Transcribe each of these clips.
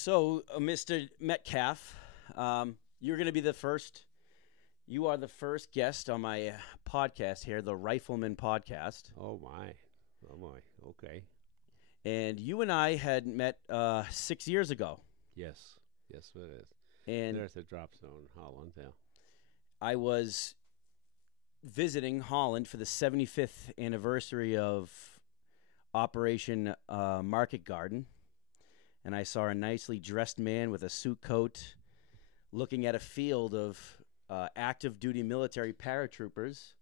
So, Mr. Metcalfe, you're going to be the first. You are the first guest on my podcast here, the Rifleman Podcast. Oh my, oh my. Okay. And you and I had met 6 years ago. Yes, yes, it is. And There's a drop zone, Holland. Yeah. I was visiting Holland for the 75th anniversary of Operation Market Garden. And I saw a nicely dressed man with a suit coat looking at a field of active duty military paratroopers.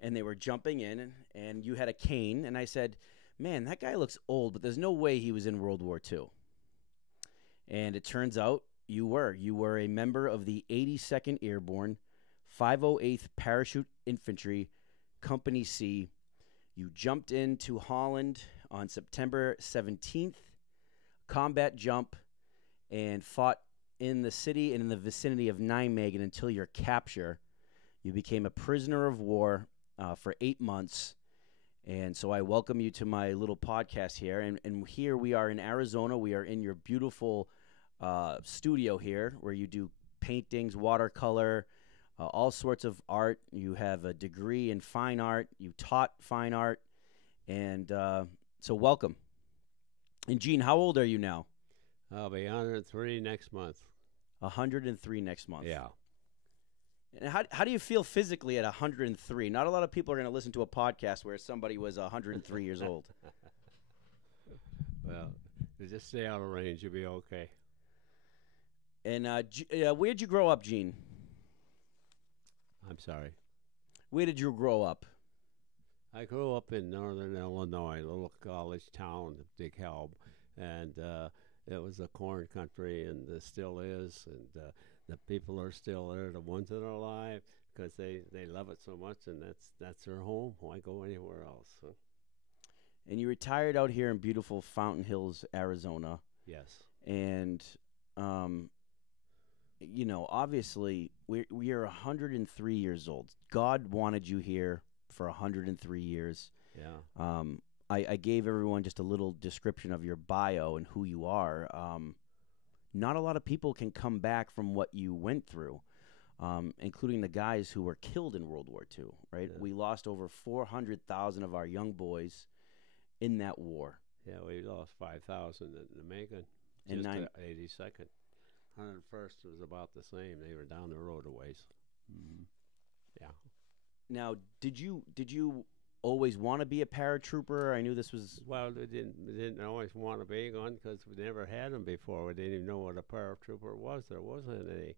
And they were jumping in, and you had a cane. And I said, man, that guy looks old, but there's no way he was in World War II. And it turns out you were. You were a member of the 82nd Airborne, 508th Parachute Infantry, Company C. You jumped into Holland on September 17th, combat jump, and fought in the city and in the vicinity of Nijmegen until your capture. You became a prisoner of war for 8 months. And so I welcome you to my little podcast here. And here we are in Arizona. We are in your beautiful studio here where you do paintings, watercolor, all sorts of art. You have a degree in fine art. You taught fine art. And so welcome. And Gene, how old are you now? I'll be 103 next month. 103 next month. Yeah. And how do you feel physically at 103? Not a lot of people are going to listen to a podcast where somebody was 103 years old. Well, you just stay out of range, you'll be okay. And where'd you grow up, Gene? I'm sorry. Where did you grow up? I grew up in northern Illinois, a little college town, DeKalb, and it was a corn country, and it still is, and the people are still there, the ones that are alive, because they love it so much, and that's their home. Why go anywhere else? Huh? And you retired out here in beautiful Fountain Hills, Arizona. Yes. And, obviously, we are 103 years old. God wanted you here for 103 years. Yeah. I gave everyone just a little description of your bio and who you are. Not a lot of people can come back from what you went through, including the guys who were killed in World War II, right? Yeah. We lost over 400,000 of our young boys in that war. Yeah, we lost 5,000 in Nijmegen, And just 82nd. 101st was about the same. They were down the road a ways. Mm-hmm. Yeah. Now, did you always want to be a paratrooper? I knew this was... Well, we didn't always want to be one because we never had them before. We didn't even know what a paratrooper was. There wasn't any.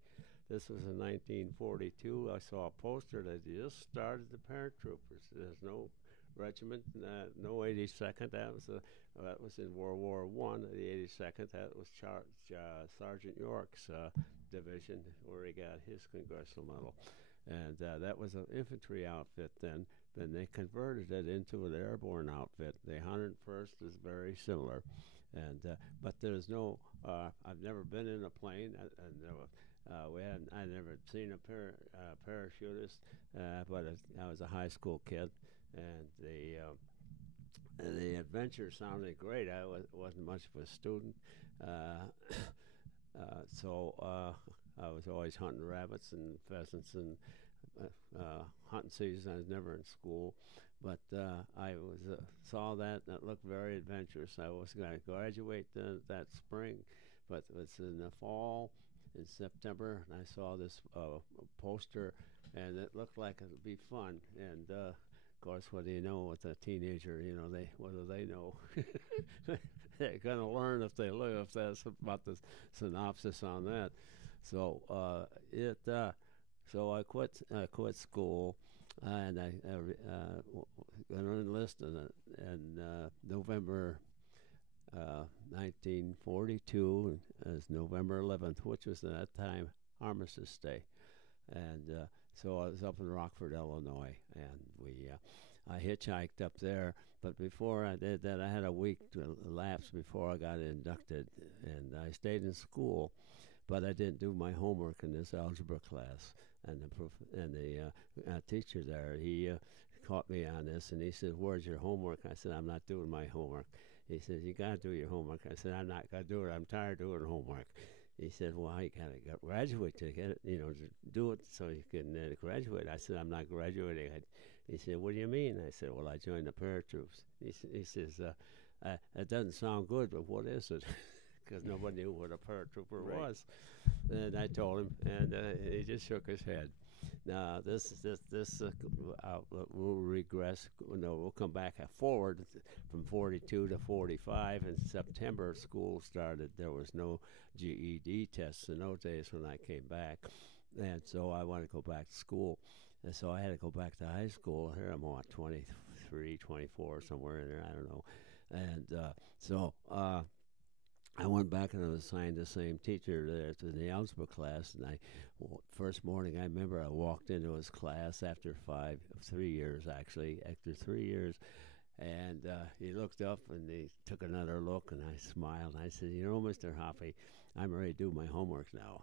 This was in 1942. I saw a poster that just started the paratroopers. There's no regiment, no 82nd. That was in World War I. The 82nd, that was Sergeant York's division where he got his Congressional Medal. And that was an infantry outfit then. Then they converted it into an airborne outfit. The 101st is very similar, and but there's no. I've never been in a plane. I never seen a parachutist, but I was a high school kid, and the adventure sounded great. I wasn't much of a student, so I was always hunting rabbits and pheasants and. Hunting season, I was never in school, but I saw that and it looked very adventurous. I was going to graduate that spring, but it was in the fall, in September, and I saw this poster, and it looked like it would be fun. And of course, what do you know with a teenager? What do they know? They're going to learn if they live. That's about the synopsis on that. So So I quit school, and I got enlisted in November 1942, as November 11th, which was at that time Armistice Day, and so I was up in Rockford, Illinois, and I hitchhiked up there. But before I did that, I had a week to elapse before I got inducted, and I stayed in school. But I didn't do my homework in this algebra class, and the teacher there, he caught me on this, and he said, "Where's your homework?" I said, "I'm not doing my homework." He says, you got to do your homework. I said, I'm not going to do it. I'm tired of doing homework. He said, well, you got to graduate to get it, to do it so you can graduate. I said, I'm not graduating. He said, what do you mean? I said, well, I joined the paratroops. He says, it doesn't sound good, but what is it? Because nobody knew what a paratrooper was. And I told him, and he just shook his head. Now we'll regress. No, we'll come back forward from 42 to 45. In September, school started. There was no GED tests in those days when I came back, and so I wanted to go back to school, and so I had to go back to high school. Here I'm what, 23, 24, somewhere in there. I don't know, and so. I went back and I was assigned the same teacher there to the algebra class. And first morning, I remember I walked into his class after 3 years actually, after 3 years. And he looked up and he took another look and I smiled. And I said, Mr. Hoffey, I'm ready to do my homework now.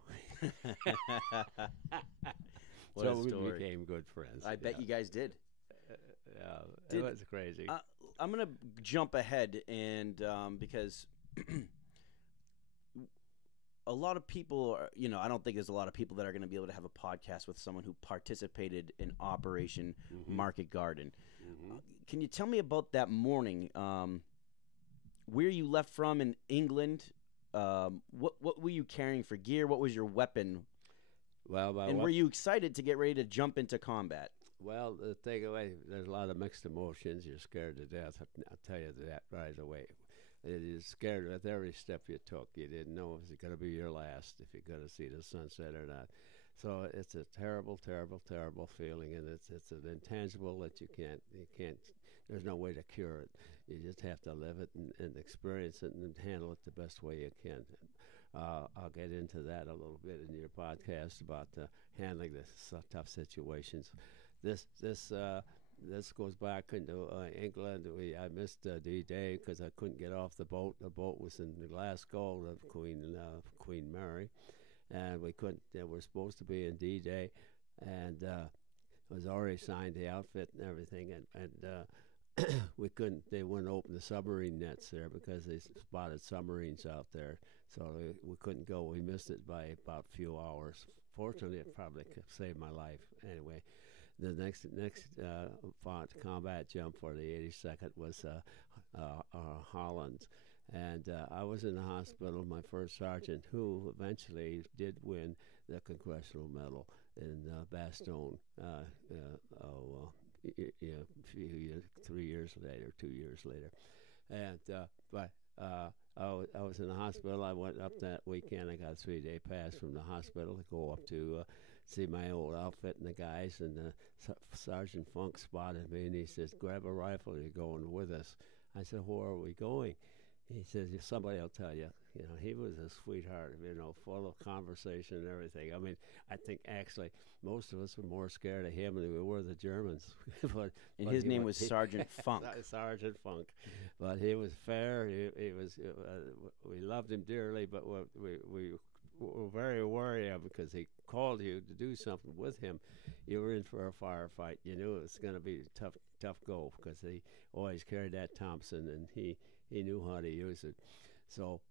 So we became good friends. I bet you guys did. It was crazy. I'm going to jump ahead and because a lot of people are, I don't think there's a lot of people that are going to be able to have a podcast with someone who participated in Operation Market Garden. Can you tell me about that morning? Where you left from in England? What were you carrying for gear? What was your weapon? Were you excited to get ready to jump into combat? Well, the thing away, there's a lot of mixed emotions. You're scared to death. I'll tell you that right away. You're scared with every step you took. You didn't know if it was going to be your last, if you're going to see the sunset or not. So it's a terrible, terrible, terrible feeling, and it's an intangible that you can't. There's no way to cure it. You just have to live it and experience it and handle it the best way you can. I'll get into that a little bit in your podcast about handling the tough situations. This goes back into England. I missed D-Day because I couldn't get off the boat. The boat was in Glasgow, Queen Mary, and we couldn't. We're supposed to be in D-Day, and was already signed the outfit and everything, and we couldn't. They wouldn't open the submarine nets there because they spotted submarines out there, so we couldn't go. We missed it by about a few hours. Fortunately, it probably saved my life anyway. The next combat jump for the 82nd was Holland, and I was in the hospital. My first sergeant, who eventually did win the Congressional Medal in Bastogne, 3 years later, 2 years later, and but. I was in the hospital. I went up that weekend. I got a 3-day pass from the hospital to go up to see my old outfit and the guys. And Sergeant Funk spotted me, and he says, grab a rifle, you're going with us. I said, where are we going? He says, somebody will tell you. He was a sweetheart, full of conversation and everything. I mean, I think actually most of us were more scared of him than we were the Germans. but his name was Sergeant Funk. Sergeant Funk. But he was fair. He was. We loved him dearly, but we were very wary of him because he called you to do something with him. You were in for a firefight. You knew it was going to be a tough go because he always carried that Thompson, and he knew how to use it. So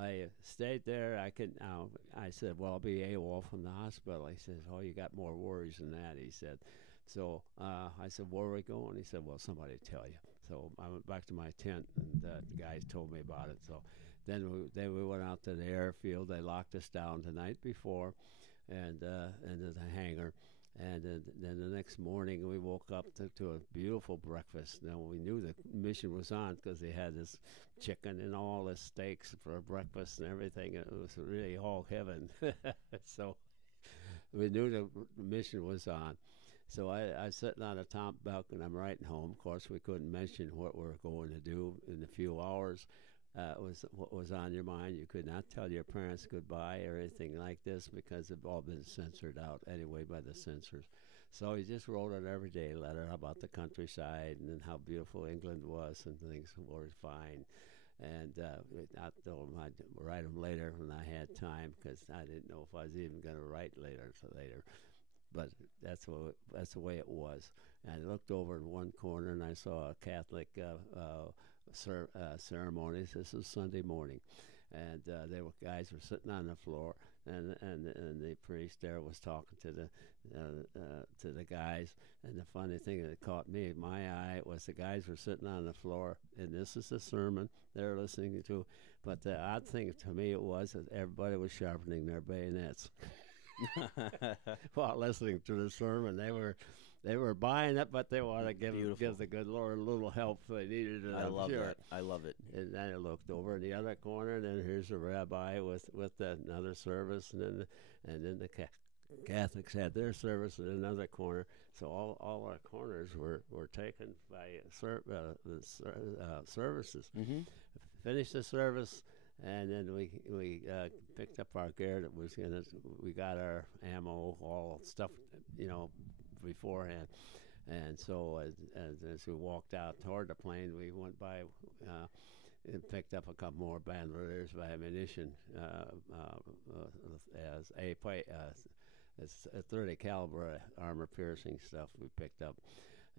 I stayed there. I said, well, I'll be AWOL from the hospital. He says, oh, you got more worries than that, he said. So I said, where are we going? He said, well, somebody tell you. So I went back to my tent, and the guys told me about it. So then we went out to the airfield. They locked us down the night before and into the hangar. And then the next morning, we woke up to a beautiful breakfast. Now, we knew the mission was on because they had this chicken and all the steaks for breakfast and everything. It was really all heaven. So we knew the mission was on. So I was sitting on the top bunk, and I'm writing home. Of course, we couldn't mention what we were going to do in a few hours. Was what was on your mind. You could not tell your parents goodbye or anything like this because it's all been censored out anyway by the censors. So he just wrote an everyday letter about the countryside and how beautiful England was and things were fine. And I told him I'd write them later when I had time because I didn't know if I was even going to write later. But that's the way it was. And I looked over in one corner and I saw a Catholic ceremonies. This was Sunday morning, and guys were sitting on the floor, and the priest there was talking to the guys. And the funny thing that caught me, my eye, was the guys were sitting on the floor, and this is the sermon they're listening to. But the odd thing to me was that everybody was sharpening their bayonets while listening to the sermon. They were buying it, but they want to give the good Lord a little help if they needed it. I love that. I love it. And then I looked over in the other corner, and then here's a rabbi with another service, and then the Catholics had their service in another corner. So all our corners were taken by services. Mm-hmm. Finished the service, and then we picked up our gear that was we got our ammo, all stuff, beforehand. And so as we walked out toward the plane, we went by and picked up a couple more bandoliers of ammunition as a 30 caliber armor piercing stuff we picked up.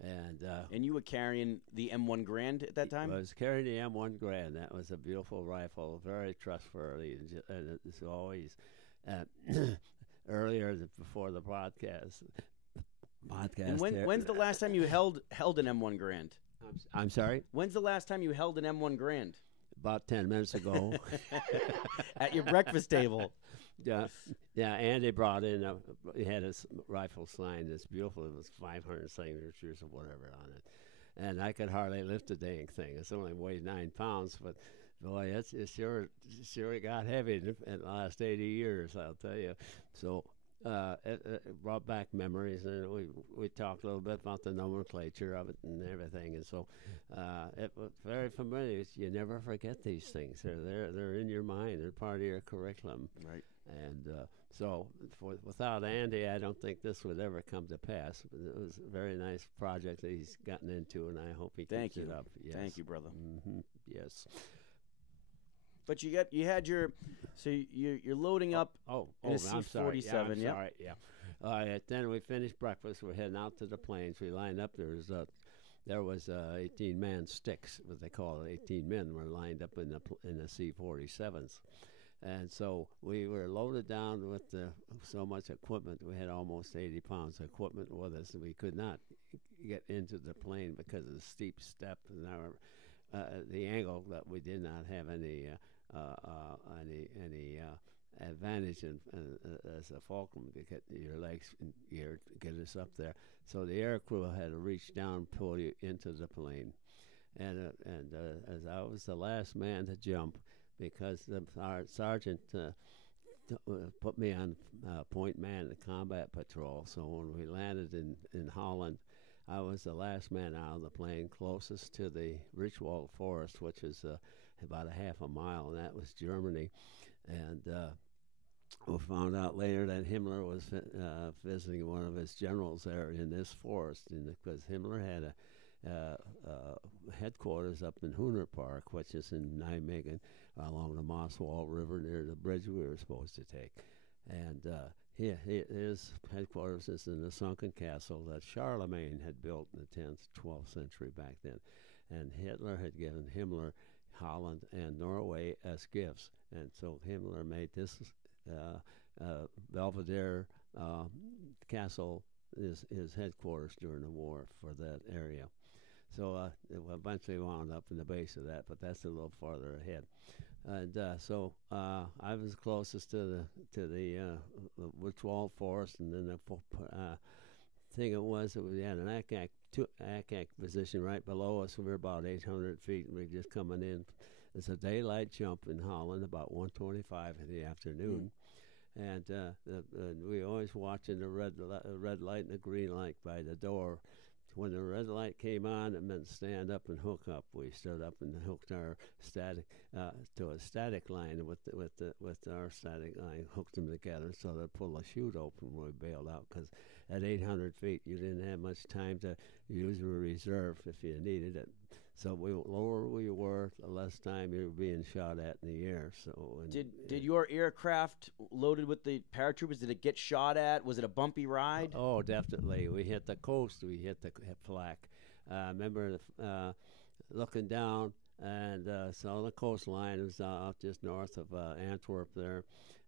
And you were carrying the M1 Grand at that time? I was carrying the M1 Grand. That was a beautiful rifle, very trustworthy, and it's always earlier before the podcast. And when's the last time you held an M1 Grand? I'm sorry? When's the last time you held an M1 Grand? About 10 minutes ago. At your breakfast table. Yeah, Andy brought in, he had his rifle signed. It's beautiful. It was 500 signatures or whatever on it. And I could hardly lift the dang thing. It's only weighed 9 pounds, but boy, it sure got heavy in the last 80 years, I'll tell you. So it brought back memories, and we talked a little bit about the nomenclature of it and everything. And so it was very familiar. You never forget these things. They're in your mind. They're part of your curriculum. Right. And so without Andy, I don't think this would ever come to pass. It was a very nice project that he's gotten into, and I hope he keeps it up. Yes. Thank you, brother. Mm-hmm. Yes. But you're loading up in a C-47. Yeah, I'm sorry. Yeah. Then we finished breakfast. We're heading out to the planes. We lined up. There was 18-man sticks, what they call it. 18 men were lined up in the C-47s. And so we were loaded down with so much equipment. We had almost 80 pounds of equipment with us, and we could not get into the plane because of the steep step and the angle that we did not have any advantage as a fulcrum to get your legs in gear to get us up there. So the air crew had to reach down and pull you into the plane. And as I was the last man to jump, because our sergeant put me on point man, the combat patrol. So when we landed in Holland, I was the last man out of the plane, closest to the Richwald Forest, which is about a half a mile, and that was Germany. And we found out later that Himmler was visiting one of his generals there in this forest, because Himmler had a headquarters up in Huner Park, which is in Nijmegen, along the Mosswald River near the bridge we were supposed to take. And his headquarters is in the sunken castle that Charlemagne had built in the 10th, 12th century back then. And Hitler had given Himmler Holland and Norway as gifts. And so Himmler made this Belvedere castle his headquarters during the war for that area. So it eventually wound up in the base of that, but that's a little farther ahead. And so I was closest to the Richwald Forest, and then the thing it was that we had an ACAC position right below us. We were about 800 feet, and we were just coming in. It's a daylight jump in Holland, about 1:25 in the afternoon. And we always watching the red light and the green light by the door. When the red light came on, it meant stand up and hook up. We stood up and hooked our static to a static line with our static line, hooked them together so they'd pull the chute open when we bailed out. Because at 800 feet, you didn't have much time to use a reserve if you needed it. So the lower we were, the less time you were being shot at in the air. So did your aircraft loaded with the paratroopers? Did it get shot at? Was it a bumpy ride? Oh, definitely. We hit the coast. We hit the flak. I remember looking down And so the coastline was out just north of Antwerp there,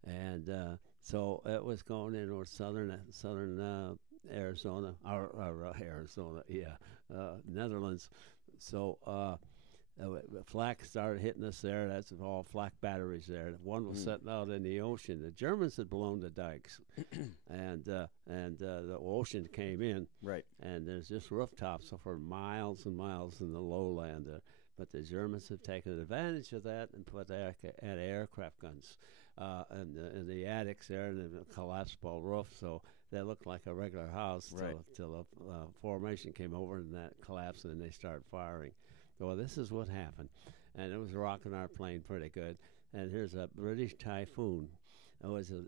and so it was going in over southern Arizona, or Arizona, yeah, Netherlands. So flak started hitting us there. That's all flak batteries there. One was setting out in the ocean. The Germans had blown the dikes, and the ocean came in. Right. And there's just rooftops for miles and miles in the lowland. But the Germans have taken advantage of that and put aircraft guns in the attics there, and a collapsible roof, so they looked like a regular house till the formation came over and that collapsed, and they started firing. Well, this is what happened, and it was rocking our plane pretty good. And here's a British Typhoon. It was a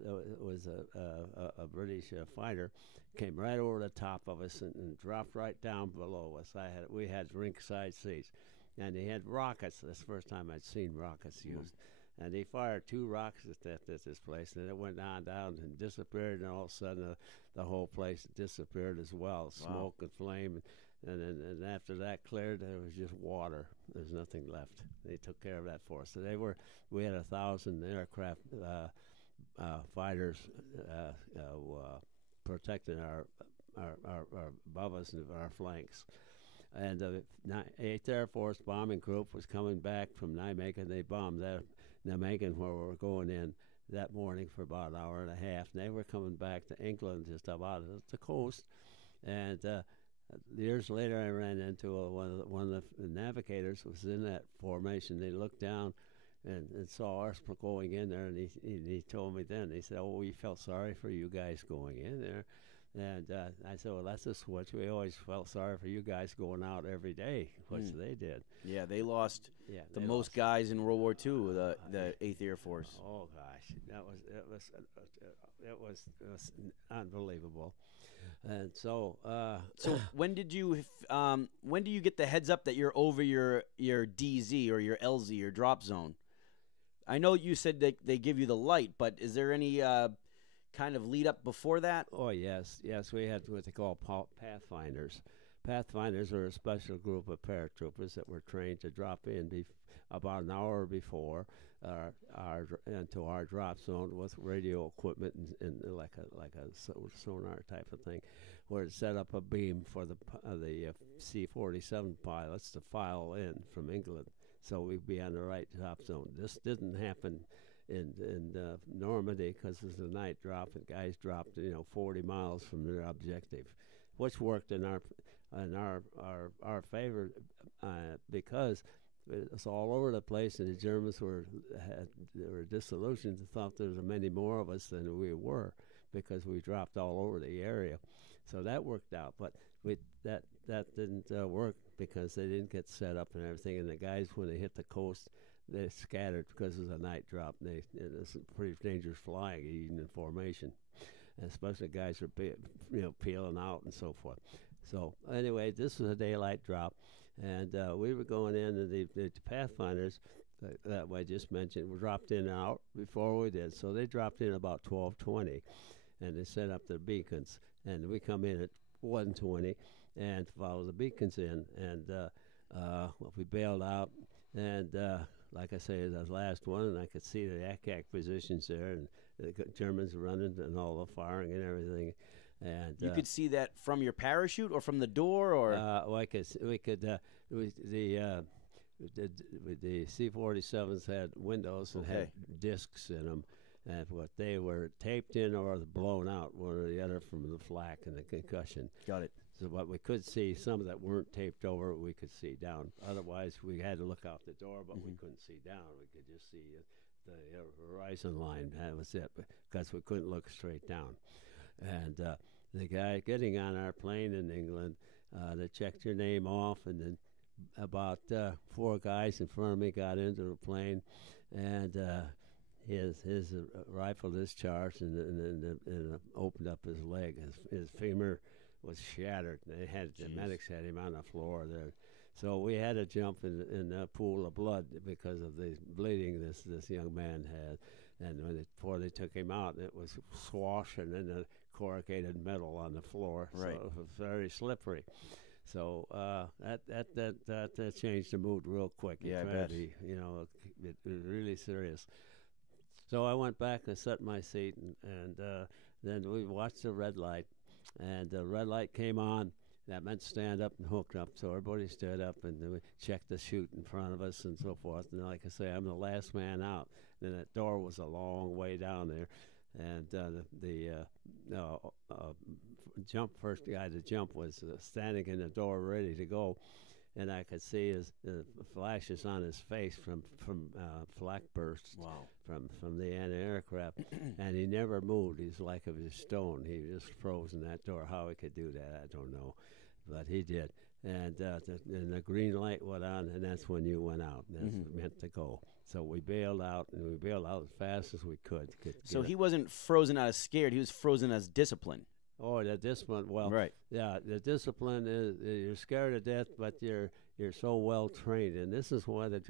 British fighter, came right over the top of us and dropped right down below us. We had ringside seats, and he had rockets. That's the first time I'd seen rockets used. And he fired 2 rockets at this place, and it went down and disappeared, and all of a sudden the whole place disappeared as well, smoke and flame. And after that cleared, there was just water. There's nothing left. They took care of that for us. So we had 1,000 aircraft fighters protecting our above us and our flanks. And the 8th Air Force bombing group was coming back from Nijmegen. They bombed Nijmegen, where we were going in that morning for about an hour and a half. And they were coming back to England, just about at the coast. And years later, I ran into one of the navigators was in that formation. They looked down and saw us going in there, and he told me then, he said, "Oh, we felt sorry for you guys going in there." And I said, "Well, that's a switch. We always felt sorry for you guys going out every day," which they did. Yeah, they lost the most guys in World War II, the 8th Air Force. Oh gosh, it was unbelievable. And so, so when do you get the heads up that you're over your DZ or your LZ, your drop zone? I know you said they give you the light, but is there any kind of lead up before that? Oh yes, we had what they call pathfinders. Pathfinders are a special group of paratroopers that were trained to drop in about an hour before into our drop zone with radio equipment and like a sonar type of thing, where it set up a beam for the C-47 pilots to file in from England, so we'd be on the right drop zone. This didn't happen in Normandy because it was a night drop, and guys dropped 40 miles from their objective, which worked in our favor because it's all over the place, and the Germans were disillusioned and thought there was many more of us than we were because we dropped all over the area. So that worked out, but that didn't work because they didn't get set up and everything. And the guys, when they hit the coast, they scattered because it was a night drop. And it was pretty dangerous flying, even in formation, and especially guys were peeling out and so forth. So anyway, this was a daylight drop. And we were going in, and the Pathfinders that I just mentioned were dropped in and out before we did. So they dropped in about 12:20, and they set up their beacons. And we come in at 1:20 and follow the beacons in. And we bailed out. And like I say, the last one, and I could see the ACAC positions there, and the Germans running and all the firing and everything. And you could see that from your parachute or from the door, or the C-47s had windows and had discs in them, and what they were taped in or blown out, one or the other, from the flak and the concussion. Got it. So what we could see, some that weren't taped over, we could see down. Otherwise, we had to look out the door, but we couldn't see down. We could just see the horizon line. That was it, because we couldn't look straight down. And the guy getting on our plane in England, they checked your name off, and then about 4 guys in front of me got into the plane, and his rifle discharged and opened up his leg. His femur was shattered. The medics had him on the floor there. So we had to jump in a pool of blood because of the bleeding this young man had. And before they took him out, it was swashing in the corrugated metal on the floor. Right. So it was very slippery. So that changed the mood real quick. Yeah, I It tried bet. to be, it was really serious. So I went back and sat in my seat, and then we watched the red light, and the red light came on. That meant stand up and hook up. So everybody stood up, and then we checked the chute in front of us and so forth. And like I say, I'm the last man out. And that door was a long way down there, and jump first guy to jump was standing in the door ready to go, and I could see his flashes on his face from flak bursts Wow. from the anti-aircraft, and he never moved. He's like a stone. He just froze in that door. How he could do that, I don't know, but he did. And the green light went on, and that's when you went out. That's meant to go. So we bailed out, and we bailed out as fast as we could. So he wasn't frozen out of scared. He was frozen as discipline. Oh, the discipline. Well, Right. yeah, the discipline is you're scared to death, but you're so well trained, and this is why the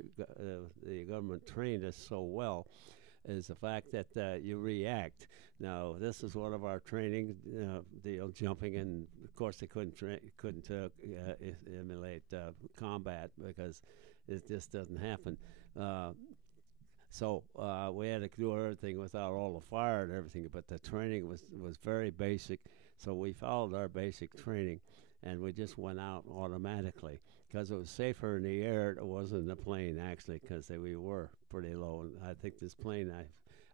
government trained us so well, is the fact that you react. Now, this is one of our training deal, jumping, and of course they couldn't emulate combat because it just doesn't happen. So we had to do everything without all the fire and everything, but the training was very basic. So we followed our basic training, and we just went out automatically because it was safer in the air. It wasn't in the plane, actually, because we were pretty low. And I think this plane,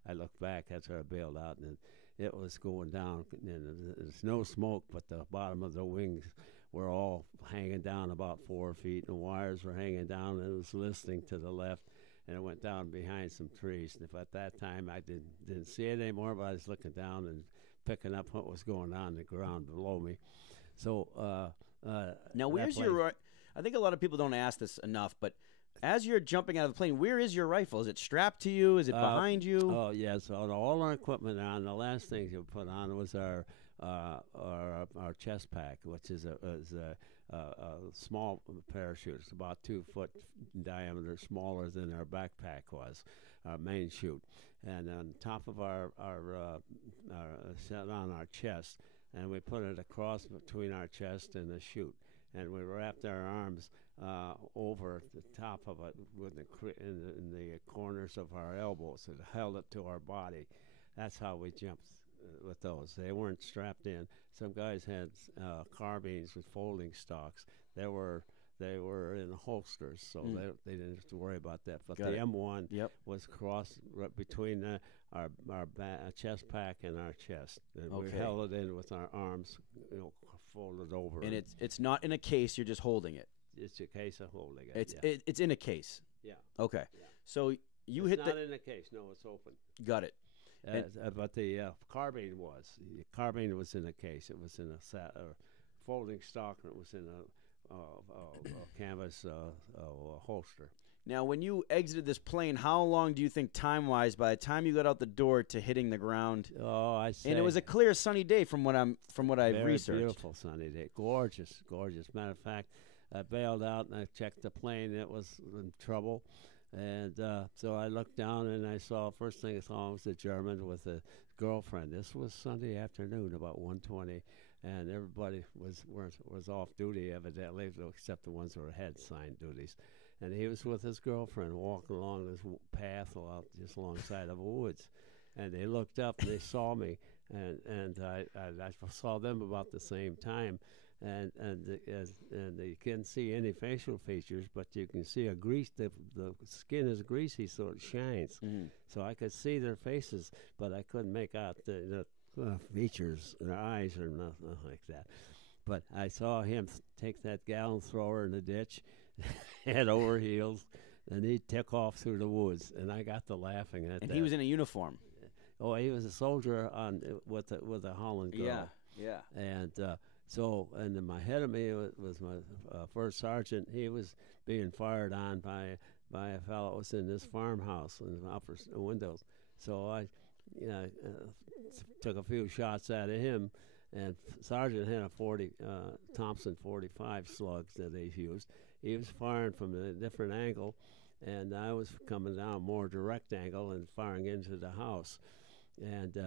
I looked back after I bailed out, and it was going down. And there's no smoke, but the bottom of the wings were all hanging down about 4 feet, and wires were hanging down, and it was listening to the left. And it went down behind some trees. And if at that time I didn't see it anymore, but I was looking down and picking up what was going on the ground below me. So Now, where's your? I think a lot of people don't ask this enough, but as you're jumping out of the plane, where is your rifle? Is it strapped to you? Is it behind you? Oh yes, all our equipment on. The last thing you put on was our chest pack, which is a small parachute. It's about 2 foot in diameter, smaller than our backpack was, our main chute. And on top of our set on our chest, and we put it across between our chest and the chute, and we wrapped our arms over the top of it with in the corners of our elbows. It held it to our body. That's how we jumped with those. They weren't strapped in. Some guys had carbines with folding stocks. They were in holsters, so they didn't have to worry about that. But the M1 was crossed right between our chest pack and our chest. And we held it in with our arms, folded over. And it's not in a case. You're just holding it. It's a case of holding it. It's in a case. Yeah. Okay. Yeah. So you hit not in a case. No, it's open. Got it. But the carbine was. The carbine was in a case. It was in a folding stock, and it was in a canvas holster. Now, when you exited this plane, how long do you think time-wise, by the time you got out the door to hitting the ground? Oh, I see. And it was a clear, sunny day from what I've researched. Beautiful sunny day, gorgeous. Matter of fact, I bailed out and I checked the plane. It was in trouble. And so I looked down and I saw, first thing I saw was a German with a girlfriend. This was Sunday afternoon, about 1:20, and everybody was off duty evidently, except the ones who had signed duties. And he was with his girlfriend walking along this path just alongside of the woods. And they looked up and they saw me, and I saw them about the same time. And you can't see any facial features, but you can see the skin is greasy, so it shines. So I could see their faces, but I couldn't make out the features, their eyes or nothing like that. But I saw him take that gal and throw her in the ditch, head over heels, and he took off through the woods, and I got to laughing at that. And he was in a uniform. Oh, he was a soldier with a Holland girl. Yeah. And so, and in my head of me was my first sergeant. He was being fired on by a fellow that was in this farmhouse in the upper windows. So I took a few shots at him, and Sergeant had a 40 Thompson 45 slugs that they used. He was firing from a different angle, and I was coming down more direct angle and firing into the house. And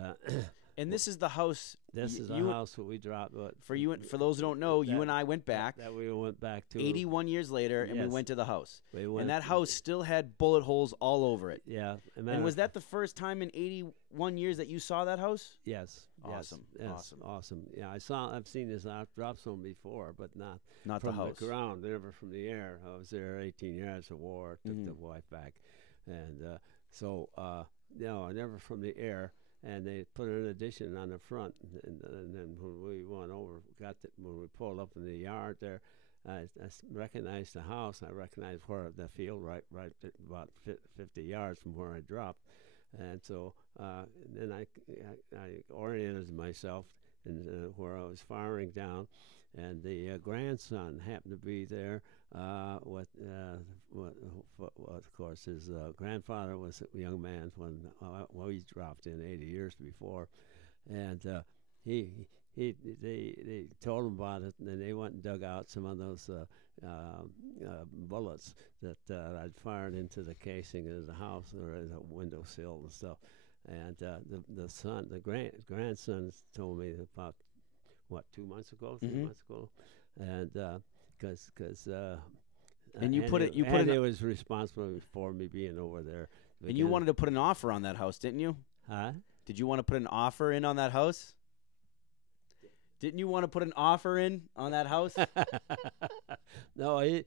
And this is the house. This is the house that we dropped. For those who don't know, you and I went back. That we went back to 81 years later, and we went to the house. And that house still had bullet holes all over it. Yeah. And was that the first time in 81 years that you saw that house? Yes. Awesome. Yes. Awesome. Yeah, I've seen this drop zone before, but not from the house. The ground, never from the air. I was there 18 years of war. Took the wife back, and no, never from the air. And they put an addition on the front, and then when we went over, when we pulled up in the yard there, I recognized the house. I recognized where the field, right about 50 yards from where I dropped, and so then I oriented myself in where I was firing down, and the grandson happened to be there. Of course, his grandfather was a young man when he dropped in 80 years before, and they told him about it, and then they went and dug out some of those bullets that I'd fired into the casing of the house or the windowsill and stuff. And the grandson told me about 3 months ago, and because it was responsible for me being over there. And you wanted to put an offer on that house, didn't you? Huh? Did you want to put an offer in on that house? Didn't you want to put an offer in on that house? No, I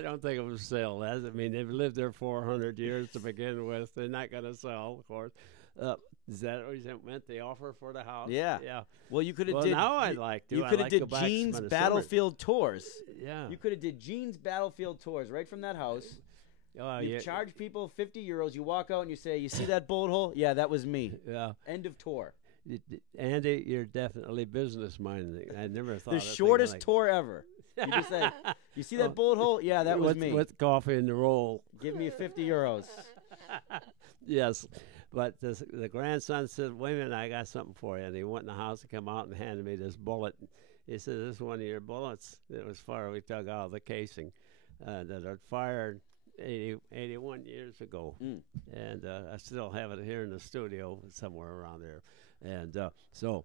don't think it was sale. I mean, they've lived there 400 years to begin with. They're not going to sell, of course. Is that what you meant? The offer for the house? Yeah. Well, you could have did. Now I'd like to. You could have did Gene's battlefield tours. Yeah. You could have did Gene's battlefield tours right from that house. You charge people €50. You walk out and you say, "You see that bullet hole? Yeah, that was me." Yeah. End of tour. Andy, you're definitely business minded. I never thought the shortest tour ever. You just say, "You see that bullet hole? Yeah, that was me." With coffee in the roll. Give me €50. Yes. But the grandson said, "Wait a minute, I got something for you." And he went in the house and came out and handed me this bullet. He said, "This is one of your bullets that was fired. We dug out of the casing that had fired 81 years ago." And I still have it here in the studio somewhere around there. And so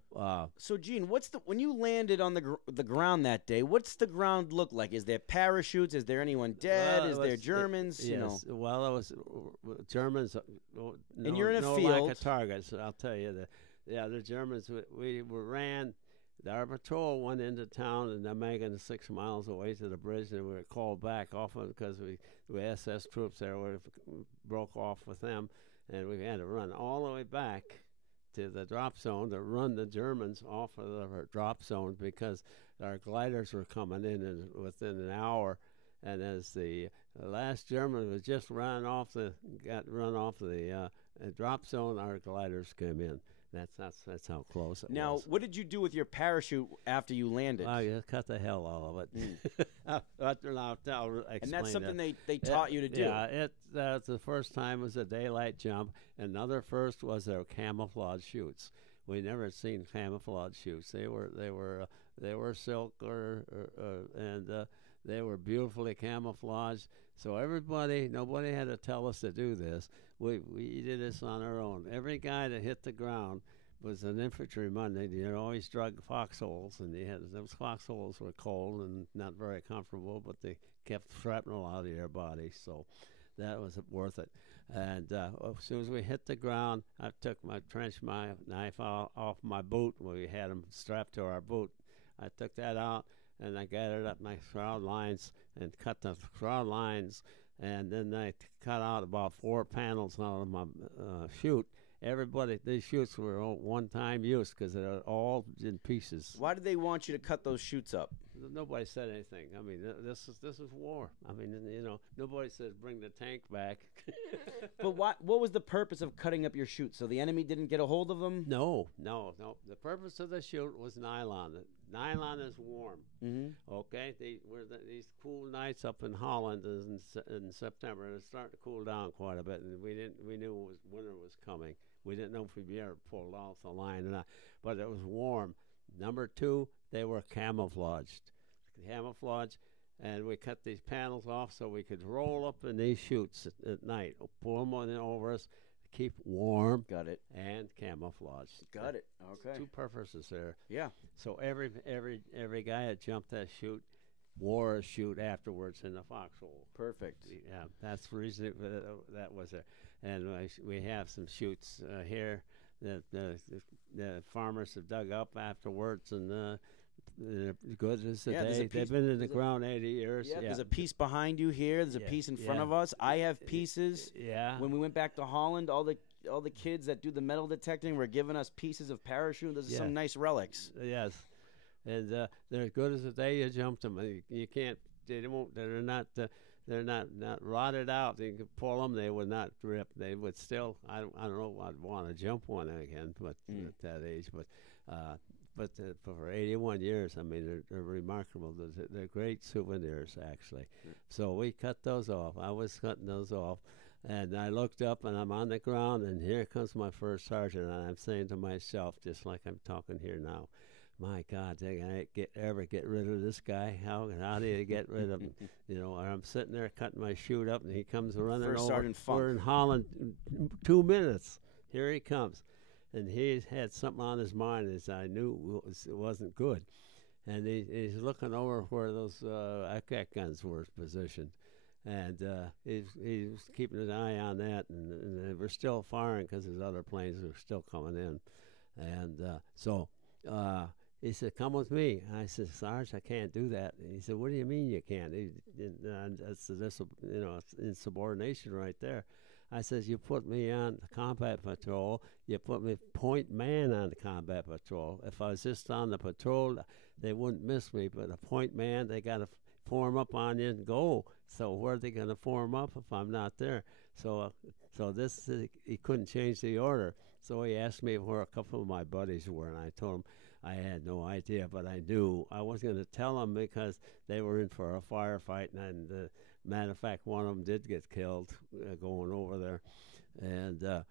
Gene, when you landed on the ground that day? What's the ground look like? Is there parachutes? Is there anyone dead? Is there Germans? Yes. Well, it was Germans. And you're in a field. Like a target. So I'll tell you the Germans. We ran. Our patrol went into town, and they're making 6 miles away to the bridge, and we were called back often because we SS troops there. We broke off with them, and we had to run all the way back to the drop zone to run the Germans off of the drop zone because our gliders were coming in within an hour, and as the last German was just got run off the drop zone, our gliders came in. That's how close it was. Now, what did you do with your parachute after you landed? You cut the hell out of it. I'll explain and that's something they taught you to do. Yeah, the first time was a daylight jump. Another first was their camouflage chutes. We never seen camouflage chutes. They were silk and they were beautifully camouflaged. So nobody had to tell us to do this. We did this on our own. Every guy that hit the ground was an infantryman. They always dug foxholes, and those foxholes were cold and not very comfortable, but they kept shrapnel out of your body, so that was worth it. And as soon as we hit the ground, I took my knife off my boot. We had them strapped to our boot. I took that out, and I gathered up my shroud lines and cut the shroud lines. And then I cut out about 4 panels out of my chute. These chutes were one-time use because they're all in pieces. Why did they want you to cut those chutes up? Nobody said anything. I mean, this is war. I mean, nobody says bring the tank back. But what was the purpose of cutting up your chutes? So the enemy didn't get a hold of them? No. The purpose of the chute was nylon. Nylon is warm. Mm-hmm. Okay, these cool nights up in Holland in September. It's starting to cool down quite a bit, and we knew winter was coming. We didn't know if we'd be able to pull off the line or not, but it was warm. Number 2, they were camouflaged, and we cut these panels off so we could roll up in these chutes at night, pull them over us, keep warm Got it. and camouflage. Got it. Okay. Two purposes there. Yeah. So every guy that jumped that chute wore a chute afterwards in the foxhole. Perfect. Yeah, that's the reason that was there. And we have some chutes here that the farmers have dug up afterwards, and they're good as the day. They've been in the ground 80 years. Yeah, there's a piece behind you here. There's a piece in front of us. I have pieces. Yeah. When we went back to Holland, all the kids that do the metal detecting were giving us pieces of parachute. Those are some nice relics. Yes. And they're good as the day you jumped them. You can't. They won't. They're not. They're not rotted out. You can pull them. They would not rip. They would still. I don't know. I'd want to jump one again, but at that age. But for 81 years, I mean, they're remarkable. They're great souvenirs, actually. So we cut those off. I was cutting those off, and I looked up, and I'm on the ground, and here comes my first sergeant, and I'm saying to myself, just like I'm talking here now, my God, they gonna ever get rid of this guy? How do you get rid of him? You know, or I'm sitting there cutting my chute up, and he comes running First over. Sergeant Funk. We're in Holland, 2 minutes. Here he comes, and he had something on his mind as I knew it wasn't good, and he's looking over where those ack guns were positioned, and he was keeping an eye on that, and they were still firing because his other planes were still coming in, and so. He said, "Come with me." I said, "Sarge, I can't do that." And he said, "What do you mean you can't?" That's insubordination right there. I says, "You put me on the combat patrol. You put me point man on the combat patrol. If I was just on the patrol, they wouldn't miss me. But a point man, they got to form up on you and go. So where are they going to form up if I'm not there?" So this he couldn't change the order. So he asked me where a couple of my buddies were, and I told him I had no idea, but I knew. I wasn't going to tell them because they were in for a firefight, and matter of fact, one of them did get killed going over there. And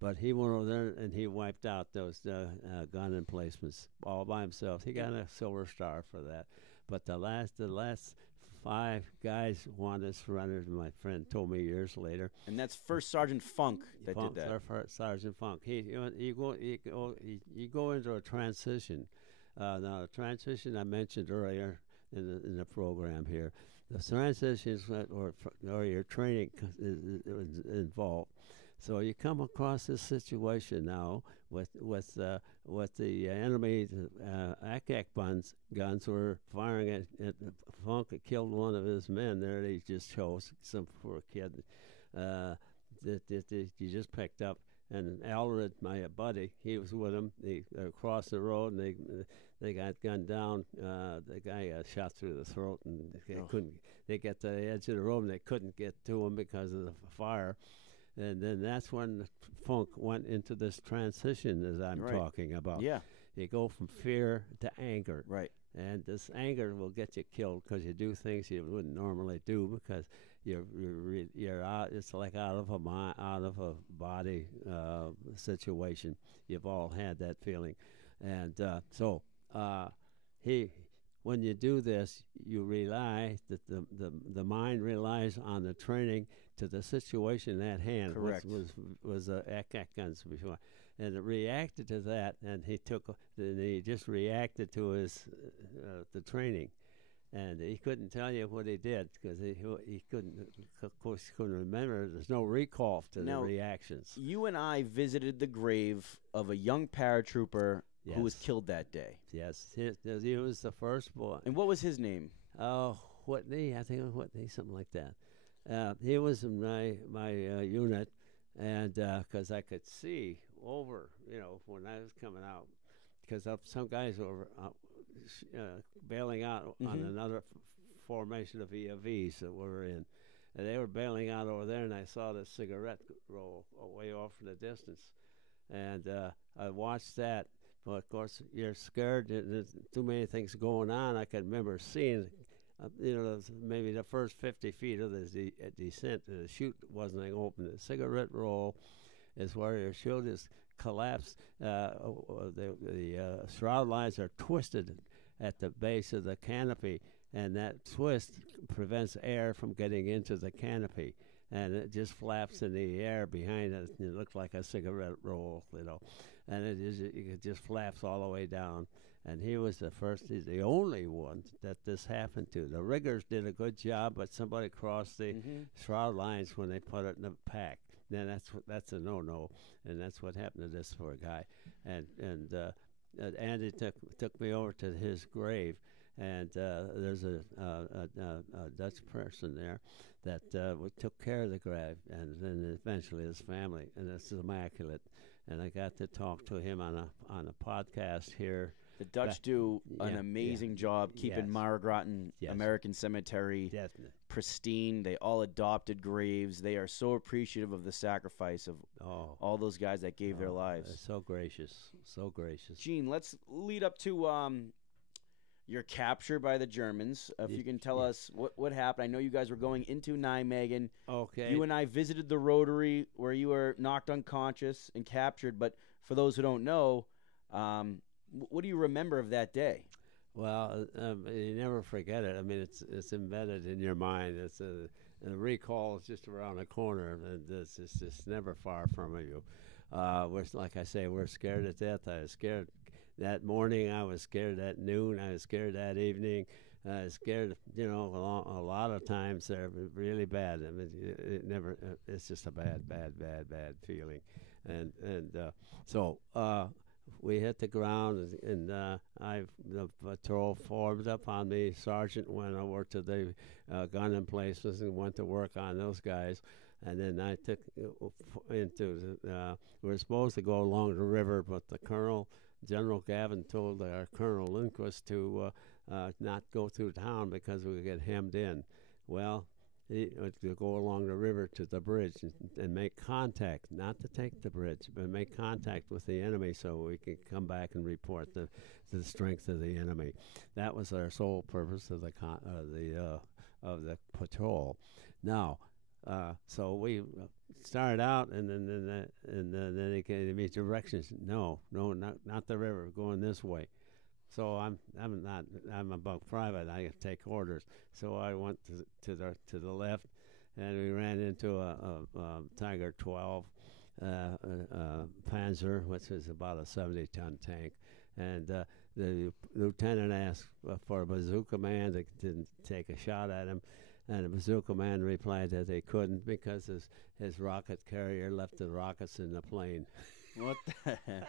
but he went over there, and he wiped out those gun emplacements all by himself. He got a Silver Star for that. But the last 5 guys wanted to surrender. My friend told me years later. And that's First Sergeant Funk that did that. First Sergeant Funk. You go into a transition. Now the transition I mentioned earlier in the program here. The transitions or your training is involved. So you come across this situation now with the enemy ack guns were firing at Funk. That killed one of his men there. He just chose some poor kid that he just picked up. And Alred, my buddy, he was with him. They crossed the road, and they got gunned down. The guy got shot through the throat, and they couldn't. They got to the edge of the road, and they couldn't get to him because of the fire. And then that's when Funk went into this transition, as I'm talking about. Yeah. You go from fear to anger. Right. And this anger will get you killed because you do things you wouldn't normally do because you're out. It's like out of a body situation. You've all had that feeling, and so when you do this, you rely that the mind relies on the training to the situation at hand. Correct. Was ack guns before, and it reacted to that, and he just reacted to his the training, and he couldn't tell you what he did because he couldn't, of course, he couldn't remember. There's no recall to the reactions. You and I visited the grave of a young paratrooper who was killed that day. Yes, he was the first boy. And what was his name? Oh, Whitney. I think it was Whitney, something like that. He was in my unit, and because I could see over, when I was coming out, because some guys were bailing out on another formation of EFVs that we were in. And they were bailing out over there, and I saw the cigarette roll way off in the distance. And I watched that. But, of course, you're scared. There's too many things going on. I can remember seeing, maybe the first 50 feet of the descent. The chute wasn't open. The cigarette roll is where your chute is collapsed. The shroud lines are twisted at the base of the canopy, and that twist prevents air from getting into the canopy. and it just flaps in the air behind it. It looks like a cigarette roll, and it just flaps all the way down. And he was he's the only one that this happened to. The riggers did a good job, but somebody crossed the shroud lines when they put it in the pack. Then that's a no-no, and that's what happened to this poor guy. And Andy took me over to his grave, and there's a Dutch person there that took care of the grave, and then eventually his family, and it's immaculate. And I got to talk to him on a podcast here. The Dutch do an amazing job keeping Margraten American Cemetery pristine. They all adopted graves. They are so appreciative of the sacrifice of all those guys that gave their lives. So gracious, so gracious. Gene, let's lead up to your capture by the Germans. If you can tell us what happened. I know you guys were going into Nijmegen. Okay. You and I visited the Rotary where you were knocked unconscious and captured. But for those who don't know, what do you remember of that day? Well, you never forget it. I mean, it's embedded in your mind. The recall is just around the corner, and it's just never far from you. Like I say, we're scared to death. I was scared that morning. I was scared at noon. I was scared that evening. I was scared, a lot of times. They're really bad. I mean, it's just a bad feeling. And so we hit the ground, and the patrol formed up on me. Sergeant went over to the gun emplacements and went to work on those guys. And then I took into we were supposed to go along the river, but the colonel, General Gavin, told our Colonel Lindquist to not go through town because we would get hemmed in. Well, to go along the river to the bridge and make contact, not to take the bridge, but make contact with the enemy so we could come back and report the strength of the enemy. That was our sole purpose of the patrol. Now, so we started out, and then they gave me directions. No, not the river. Going this way. So I'm a bunk private. I take orders. So I went to the left, and we ran into a Tiger 12 Panzer, which is about a 70-ton tank. And the lieutenant asked for a bazooka man to take a shot at him. And the bazooka man replied that they couldn't because his rocket carrier left the rockets in the plane. What the heck?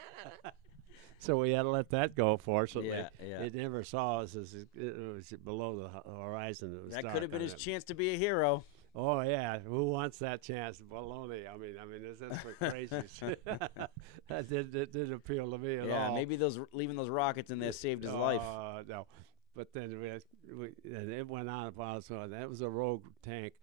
So we had to let that go, fortunately. Yeah. It never saw us as it was below the horizon. It was that could have been his chance to be a hero. Oh, yeah. Who wants that chance? Baloney. I mean, this is for crazies. That didn't appeal to me at all. Yeah, maybe leaving those rockets in there saved his life. No. But then and it went on about so that was a rogue tank,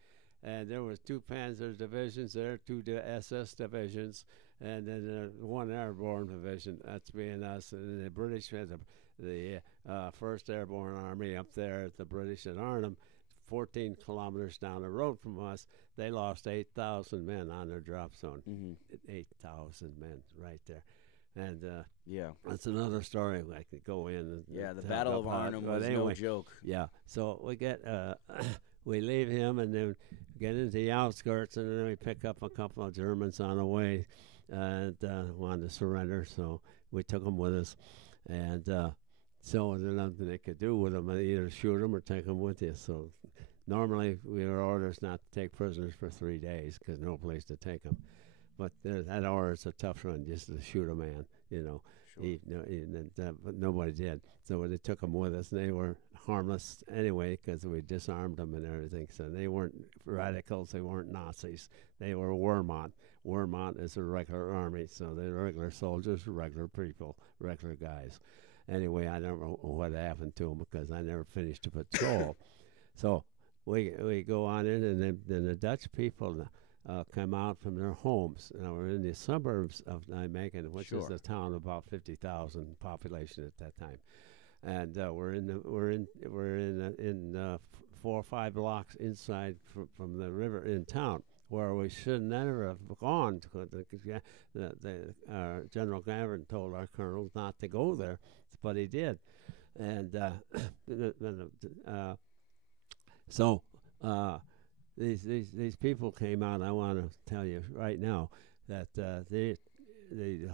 and there was 2 Panzer divisions there, 2 SS divisions, and then one Airborne division. That's being us, and the British had the 1st Airborne Army up there at the British at Arnhem, 14 kilometers down the road from us. They lost 8,000 men on their drop zone. 8,000 men right there. And that's another story I could go in. The Battle of Arnhem was no joke. Yeah, so we get we leave him and then get into the outskirts, and then we pick up a couple of Germans on the way and wanted to surrender. So we took them with us, and so there's nothing they could do with them. Either shoot them or take them with you. So normally we were orders not to take prisoners for 3 days because no place to take them. But that order is a tough one, just to shoot a man, Sure. But nobody did. So they took them with us, and they were harmless anyway because we disarmed them and everything. So they weren't radicals. They weren't Nazis. They were Wehrmacht. Wehrmacht is a regular army, so they're regular soldiers, regular people, regular guys. Anyway, I don't know what happened to them because I never finished the patrol. So we go on in, and then the Dutch people come out from their homes. Now we're in the suburbs of Nijmegen, which is a town of about 50,000 population at that time, and we're in 4 or 5 blocks inside from the river in town, where we should never have gone. General Gavin told our colonel not to go there, but he did, and so. these people came out. I want to tell you right now that the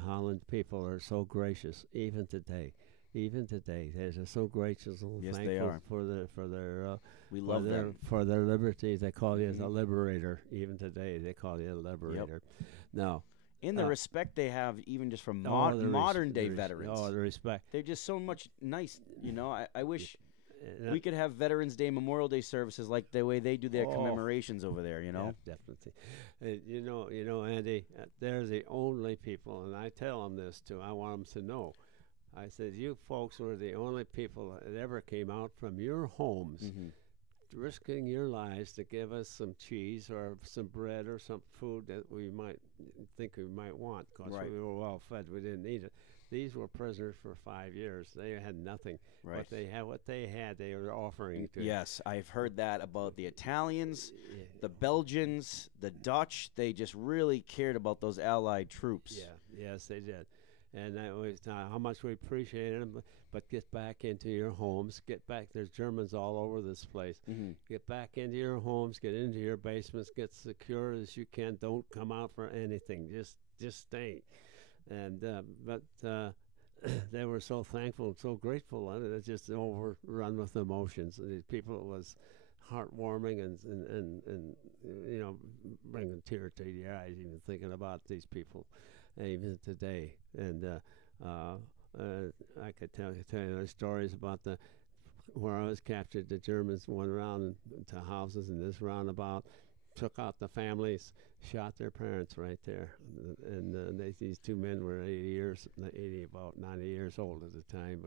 Holland people are so gracious, even today. Even today, they're just so gracious and Yes, they thankful are. We for love their them. for their liberty. They call you as a Mhm. liberator. Even today, they call you a liberator. Now, In the Uh, respect they have, even just from the modern day veterans. Oh, the respect. They're just so much nice. I wish Uh, we could have Veterans Day, Memorial Day services like the way they do their Oh. commemorations over there. Yeah, definitely. Andy, they're the only people, and I tell them this too. I want them to know. I said, you folks were the only people that ever came out from your homes, Mhm. risking your lives to give us some cheese or some bread or some food that we might think we might want, because Right. we were well fed. We didn't need it. These were prisoners for 5 years. They had nothing. Right. What they had, they were offering to. Yes, I've heard that about the Italians, Yeah. the Belgians, the Dutch. They just really cared about those Allied troops. Yeah, yes, they did. And that was how much we appreciated them. But get back into your homes. Get back. There's Germans all over this place. Mhm. Get back into your homes. Get into your basements. Get secure as you can. Don't come out for anything. Just stay. And they were so thankful and so grateful. And it's just overrun with emotions. And these people, it was heartwarming and bringing a tear to your eyes even thinking about these people, even today. And I could tell you stories about where I was captured. The Germans went around to houses in this roundabout, took out the families, shot their parents right there. And these two men were 80, about 90 years old at the time.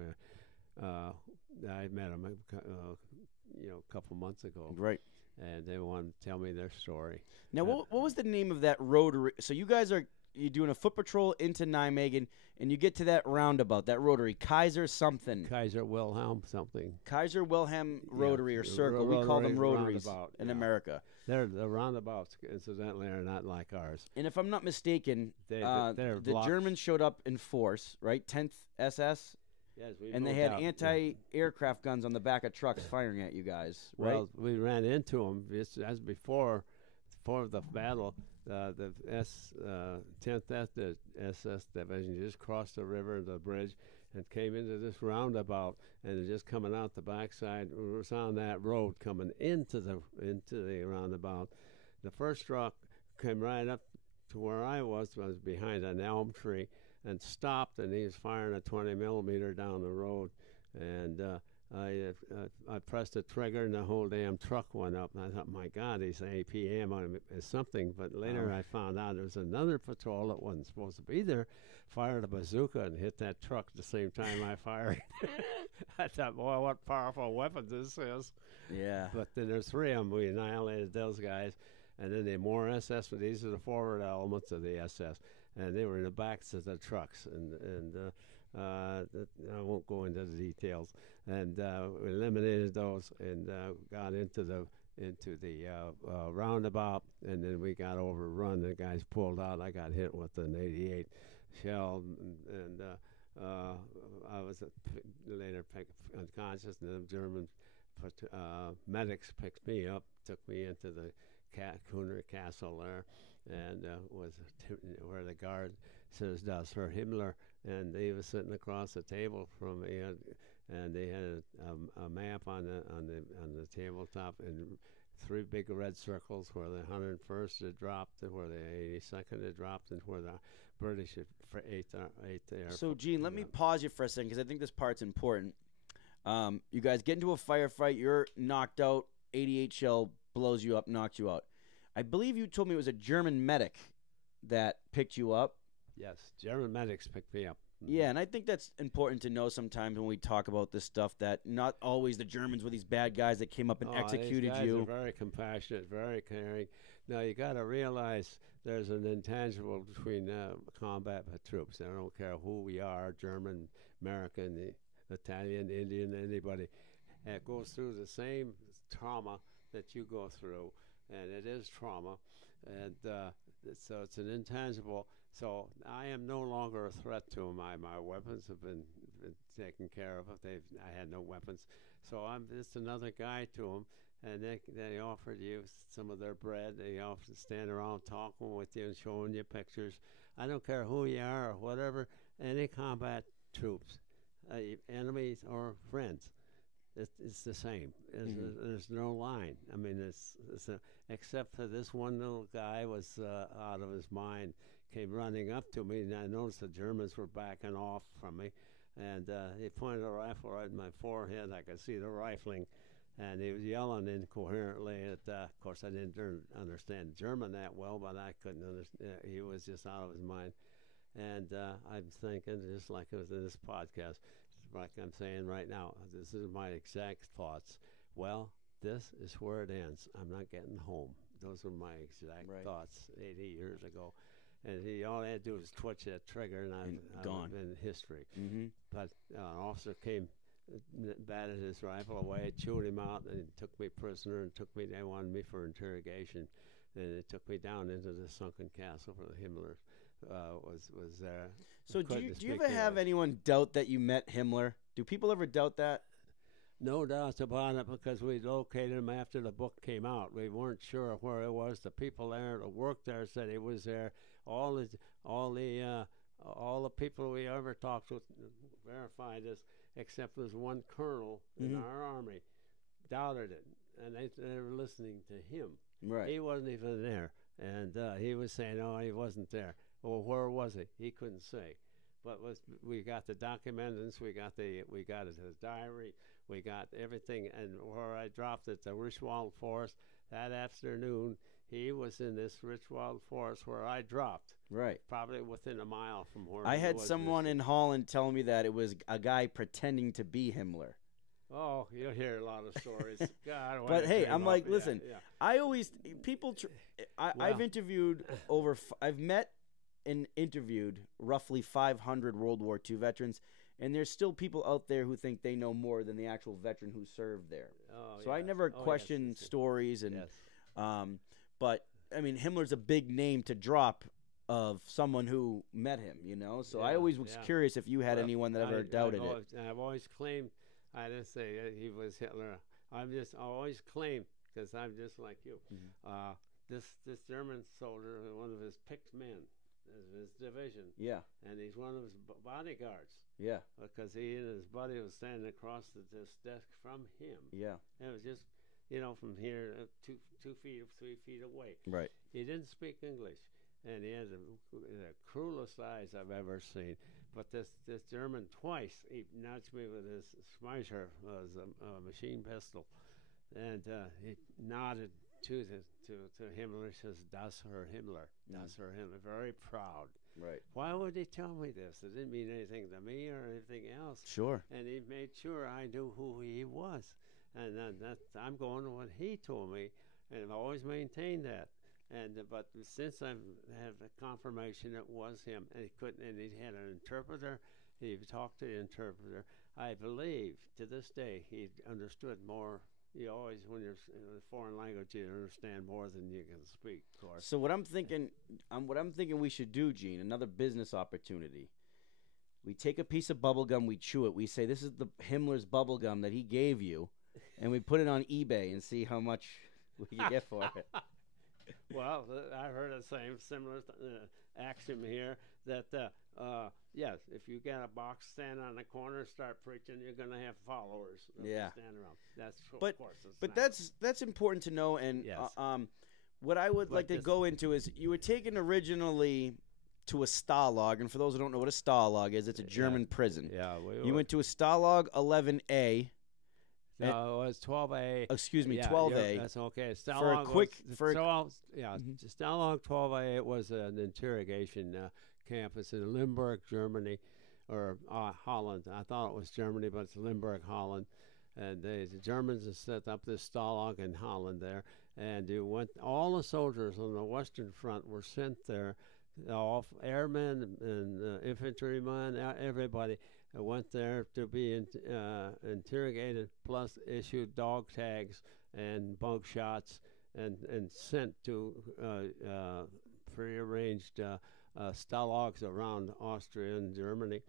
I met them a couple months ago. Right. And they wanted to tell me their story. Now, what was the name of that rotary? So you're doing a foot patrol into Nijmegen, and you get to that roundabout, that rotary, Kaiser something. Kaiser Wilhelm something. Kaiser Wilhelm Rotary or Circle. We call them rotaries in America. The roundabouts, incidentally, are not like ours. And if I'm not mistaken, they're the blocks. Germans showed up in force, right? 10th SS? Yes, And they had anti-aircraft guns on the back of trucks firing at you guys, right? Well, we ran into them as before the battle. The 10th SS Division just crossed the river, the bridge, and came into this roundabout, and just coming out the backside. We was on that road coming into the roundabout. The first truck came right up to where I was behind an elm tree, and stopped, and he was firing a 20 millimeter down the road, and I pressed the trigger, and the whole damn truck went up. And I thought, my God, he's APM on something. But later I found out there was another patrol that wasn't supposed to be there, fired a bazooka and hit that truck at the same time I fired. I thought, boy, what powerful weapon this is. Yeah. But then there's three of them. We annihilated those guys. And then more SS, but these are the forward elements of the SS. And they were in the backs of the trucks. And I won't go into the details. And we eliminated those and got into the roundabout. And then we got overrun. The guys pulled out. I got hit with an 88 shell. And I was later unconscious. And the German medics picked me up, took me into the Kuhner Castle there, and was where the guard says, "Das Herr Himmler," and he was sitting across the table from me, and they had a map on the tabletop, and three big red circles where the 101st had dropped, and where the 82nd had dropped, and where the British had ate there. So, Gene, let me pause you for a second because I think this part's important. You guys get into a firefight, you're knocked out, 88 shell blows you up, knocks you out. I believe you told me it was a German medic that picked you up. Yes, German medics picked me up. Yeah, and I think that's important to know sometimes when we talk about this stuff, that not always the Germans were these bad guys that came up and executed these guys you. Are very compassionate, very caring. Now, you got to realize there's an intangible between combat troops. I don't care who we are, German, American, Italian, Indian, anybody. It goes through the same trauma that you go through, and it is trauma, and so it's an intangible. So I am no longer a threat to them. My weapons have been taken care of. I had no weapons, so I'm just another guy to them, and they offered you some of their bread. They often stand around talking with you and showing you pictures. I don't care who you are or whatever, any combat troops, enemies or friends. It's the same. There's no line. I mean, except for this one little guy was out of his mind, came running up to me, and I noticed the Germans were backing off from me, and he pointed a rifle right in my forehead. I could see the rifling, and he was yelling incoherently. Of course, I didn't understand German that well, but I couldn't understand. He was just out of his mind. And I'm thinking, just like it was in this podcast, like I'm saying right now, this is my exact thoughts. Well, this is where it ends. I'm not getting home. Those were my exact thoughts 80 years ago. And all I had to do was twitch that trigger, and I'm gone in history. But an officer came, batted his rifle away, chewed him out, and took me prisoner, and they wanted me for interrogation. And they took me down into the sunken castle where the Himmler was there. So do you ever have anyone doubt that you met Himmler? Do people ever doubt that? No doubts about it, because we located him after the book came out. We weren't sure where it was. The people there that worked there said he was there. All the people we ever talked with verified this, except there's one colonel in our army doubted it, and they were listening to him. Right. He wasn't even there, and he was saying, "Oh, he wasn't there." Well, where was he? He couldn't say. But we got the documents, we got his diary, we got everything, and where I dropped it, the Richwald Forest, that afternoon, he was in this Richwald Forest where I dropped. Right. Probably within a mile from where I had someone in Holland tell me that it was a guy pretending to be Himmler. Oh, you'll hear a lot of stories. God, but hey, I'm like, listen, I always, people, I've interviewed I've met and interviewed roughly 500 World War II veterans, and there's still people out there who think they know more than the actual veteran who served there. So I never question stories, and but I mean, Himmler's a big name to drop of someone who met him, you know. So I always was curious if you had anyone that ever doubted it. I've always claimed, I didn't say he was Hitler. I always claimed, because I'm just like you. This German soldier, one of his picked men, his division. Yeah. And he's one of his bodyguards. Yeah. Because he and his buddy was standing across this desk from him. Yeah. And it was just, from here 2 feet, 3 feet away. Right. He didn't speak English, and he had the cruelest eyes I've ever seen. But this German, twice he nudged me with his Schmeisser, was a machine pistol, and he nodded to Himmler. He says, "Das Herr Himmler, das Herr Himmler," very proud. Right. Why would he tell me this? It didn't mean anything to me or anything else. Sure. And he made sure I knew who he was, and I'm going to what he told me, and I've always maintained that. And but since I have the confirmation it was him, and he had an interpreter. He talked to the interpreter. I believe to this day he understood more. You always, when you're in a foreign language, you understand more than you can speak, of course. So what I'm thinking we should do, Gene, another business opportunity. We take a piece of bubble gum, we chew it, we say this is the Himmler's bubble gum that he gave you, and we put it on eBay and see how much we can get for it. Well, I heard a similar axiom here that yes, if you get a box stand on the corner, start preaching, you're going to have followers. Stand around. That's of course. But that's important to know. And yes. What I would like to go into is you were taken originally to a Stalag, and for those who don't know what a Stalag is, it's a German prison. Yeah, you went to a Stalag 11A. No, it was 12A. Excuse me, 12A. That's okay. Stalag Stalag 12A. It was an interrogation campus in Limburg, Germany, or Holland. I thought it was Germany, but it's Limburg, Holland. And the Germans had set up this Stalag in Holland there, and all the soldiers on the Western Front were sent there. All airmen and infantrymen, everybody went there to be interrogated, plus issued dog tags and bug shots, and sent to prearranged stalags around Austria and Germany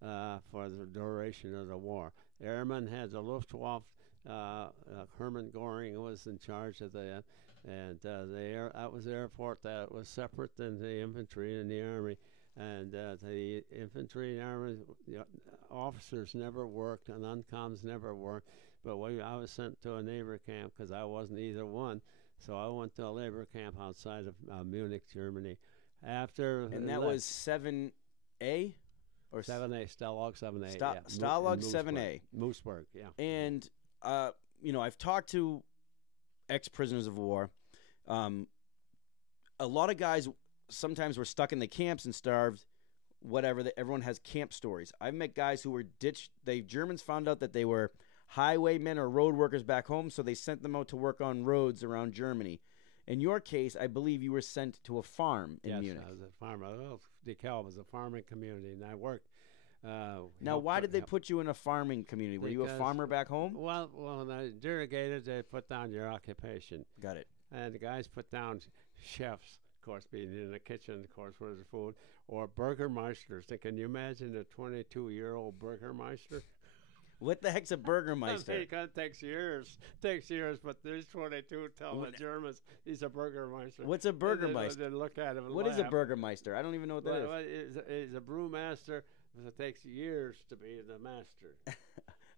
for the duration of the war. Airmen had the Luftwaffe Hermann Goring was in charge of that, and that was the airport that was separate than the infantry and the army. And the infantry and army officers never worked, and uncoms never worked. But I was sent to a neighbor camp because I wasn't either one. So I went to a labor camp outside of Munich, Germany. And that was 7A? Or 7A, Stalag 7A. Stalag 7A. Moosburg, yeah. And, I've talked to ex-prisoners of war. A lot of guys sometimes were stuck in the camps and starved, whatever. Everyone has camp stories. I've met guys who were ditched. The Germans found out that they were highwaymen or road workers back home, so they sent them out to work on roads around Germany. In your case, I believe you were sent to a farm in Munich. Yes, I was a farmer. DeKalb was a farming community, and I worked. Now, why did they put you in a farming community? Were you a farmer back home? Well, when I delegated, they put down your occupation. Got it. And the guys put down chefs, of course, being in the kitchen, of course, for the food, or burgermeisters. And can you imagine a 22-year-old burgermeister? What the heck's a burgermeister? It takes years, but there's 22 telling the Germans he's a burgermeister. What's a burgermeister? They look at him and What laugh. is a burgermeister? I don't even know what that is. He's a brewmaster. It takes years to be the master.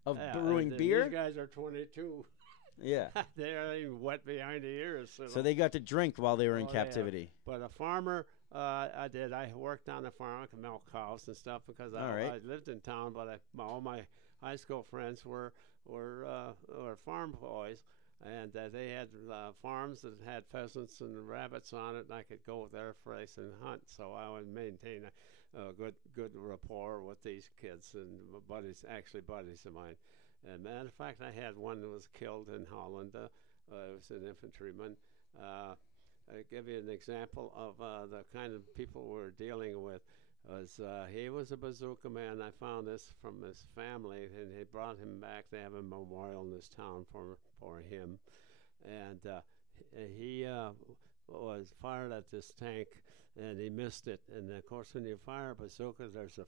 Of brewing beer? These guys are 22. Yeah. They aren't even wet behind the ears. So they got to drink while they were in captivity. Yeah. But a farmer, I did. I worked on a farm, milk cows and stuff, because I lived in town, but all my high school friends were farm boys, and they had farms that had pheasants and rabbits on it, and I could go there for race and hunt. So I would maintain a good rapport with these kids and buddies of mine. And matter of fact, I had one that was killed in Holland. It was an infantryman. I'll give you an example of the kind of people we're dealing with. He was a bazooka man. I found this from his family, and they brought him back. They have a memorial in this town for him. And he was fired at this tank, and he missed it. And of course, when you fire a bazooka, there's the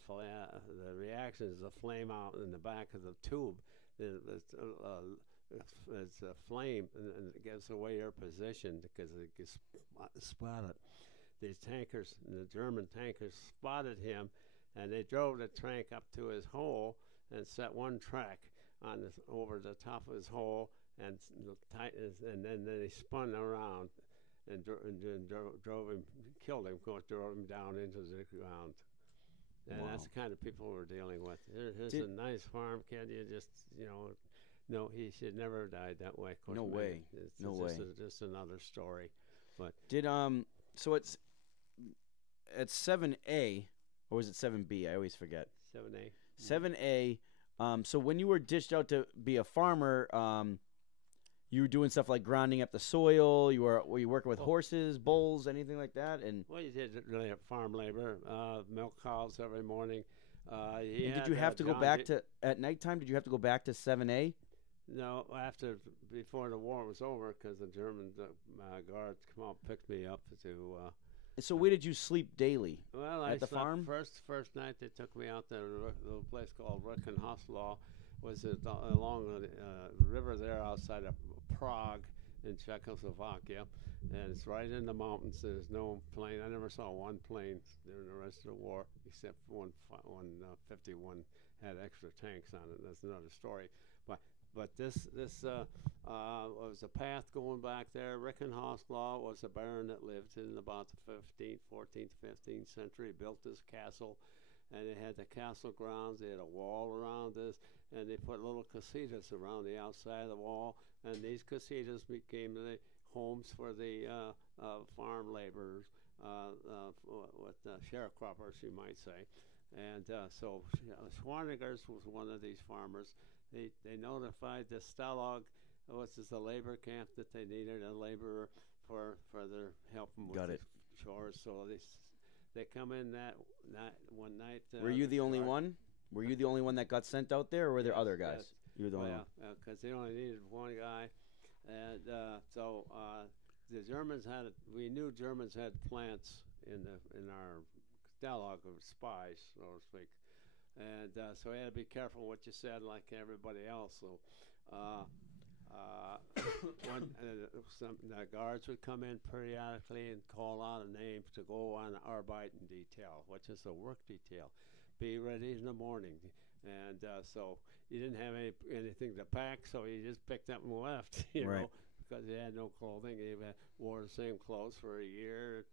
reaction is a flame out in the back of the tube. It's a flame, and it gives away your position because it gets spotted. These tankers, the German tankers, spotted him, and they drove the tank up to his hole and set one track over the top of his hole, and then they spun around and drove him, killed him, drove him down into the ground. And that's the kind of people we're dealing with. Here's a nice farm kid. You just, no, he should never have died that way. Of course, no way. It's just another story. But so it's 7A, or was it 7B? I always forget. 7A. 7A. So when you were dished out to be a farmer, you were doing stuff like grinding up the soil. Were you working with horses, bulls, anything like that? And you did really farm labor, milk cows every morning. Did you have to go back at nighttime? Did you have to go back to 7A? No, before the war was over, because the German guards come out and picked me up to. So where did you sleep daily? Well, at the farm. First night they took me out there to a place called Reichenhoslau, was along the river there outside of Prague in Czechoslovakia, and it's right in the mountains. There's no plane. I never saw one plane during the rest of the war, except one 51 had extra tanks on it. That's another story. But this was a path going back there. Reichenhoslau was a baron that lived in about the 14th, 15th century. Built this castle, and they had the castle grounds. They had a wall around this, and they put little casitas around the outside of the wall. And these casitas became the homes for the farm laborers, sharecroppers, you might say. And so Schwarniggers was one of these farmers. They notified the Stalag, which is the labor camp, that they needed a laborer for their help them with the chores. So they come in that one night. Were you the only one? Were you the only one that got sent out there, or were there other guys? Yes. You were the only one. Yeah, because they only needed one guy, and so the Germans we knew Germans had plants in our Stalag of spies, so to speak. And so we had to be careful what you said, like everybody else. So One, some the guards would come in periodically and call out a name to go on Arbeiten detail, which is a work detail. Be ready in the morning, and so you didn't have anything to pack, so you just picked up and left, you Right. know, because you had no clothing. You wore the same clothes for a year.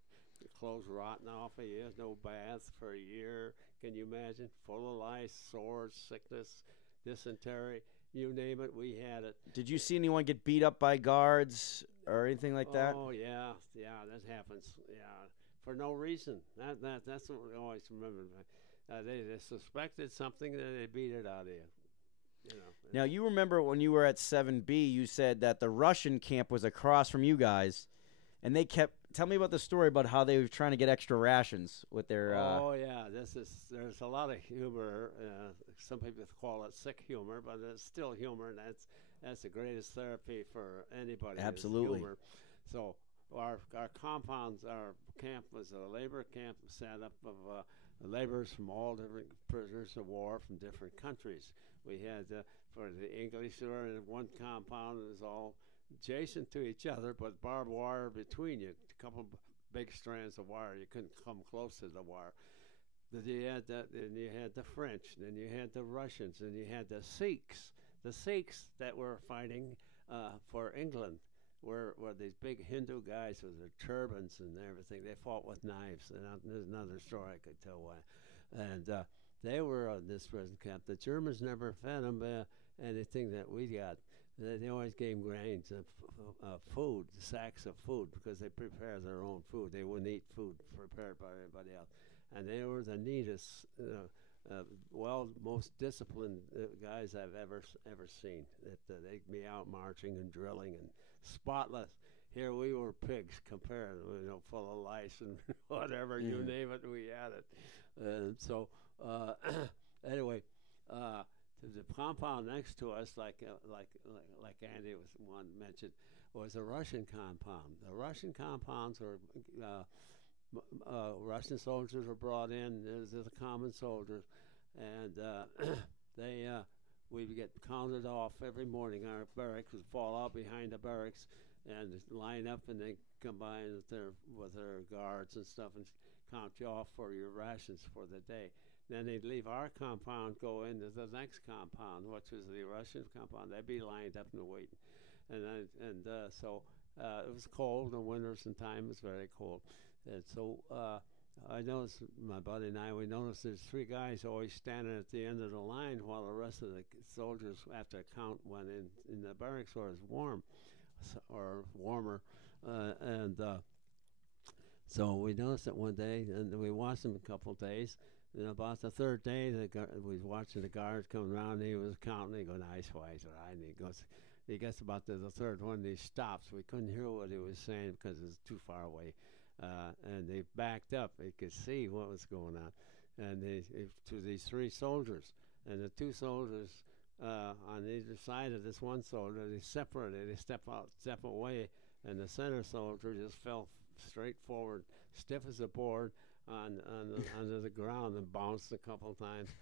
The clothes rotten off of you. No bath for a year. Can you imagine? Full of lice, sores, sickness, dysentery. You name it, we had it. Did you see anyone get beat up by guards or anything like that? Oh yeah, yeah, that happens. Yeah, for no reason. That's what we always remember. They suspected something, that they beat it out of you. You know. Now, you remember when you were at 7B, you said that the Russian camp was across from you guys, and they kept. Tell me about the story about how they were trying to get extra rations with their. Oh yeah, there's a lot of humor. Some people call it sick humor, but it's still humor, and that's the greatest therapy for anybody. is Absolutely. Humor. So our compounds, our camp was a labor camp set up of laborers from all different prisoners of war from different countries. We had for the English, there were in one compound. It was all adjacent to each other, but barbed wire between you. A couple big strands of wire. You couldn't come close to the wire. Then you had then you had the French. Then you had the Russians. Then you had the Sikhs. The Sikhs that were fighting for England were these big Hindu guys with their turbans and everything. They fought with knives. And there's another story I could tell why. And they were on this prison camp. The Germans never fed them anything that we got. They always gave grains of food, sacks of food, because they prepare their own food. They wouldn't eat food prepared by everybody else. And they were the neatest, most disciplined guys I've ever seen. They'd be out marching and drilling and spotless. Here we were pigs compared, full of lice and whatever, you name it, we had it. And so, anyway, the compound next to us, like Andy mentioned, was a Russian compound. The Russian compounds were Russian soldiers were brought in. They're the common soldiers, and we would get counted off every morning. Our barracks would fall out behind the barracks and line up, and they combine with their guards and stuff and count you off for your rations for the day. Then they'd leave our compound, go into the next compound, which was the Russian compound. They'd be lined up and waiting, so it was cold. The winters and time was very cold, and so I noticed, my buddy and we noticed there's three guys always standing at the end of the line while the rest of the soldiers, after a count, went in the barracks where it was warm or warmer, so we noticed it one day, and we watched them a couple of days. And about the third day, we was watching the guards come around, and he was counting. He goes, "Nice, wise, right?" And he gets about the third one, and he stops. We couldn't hear what he was saying because it was too far away. And they backed up. They could see what was going on. And to these three soldiers. And the two soldiers on either side of this one soldier, they separated. They step away, and the center soldier just fell straight forward, stiff as a board, onto the ground and bounced a couple times.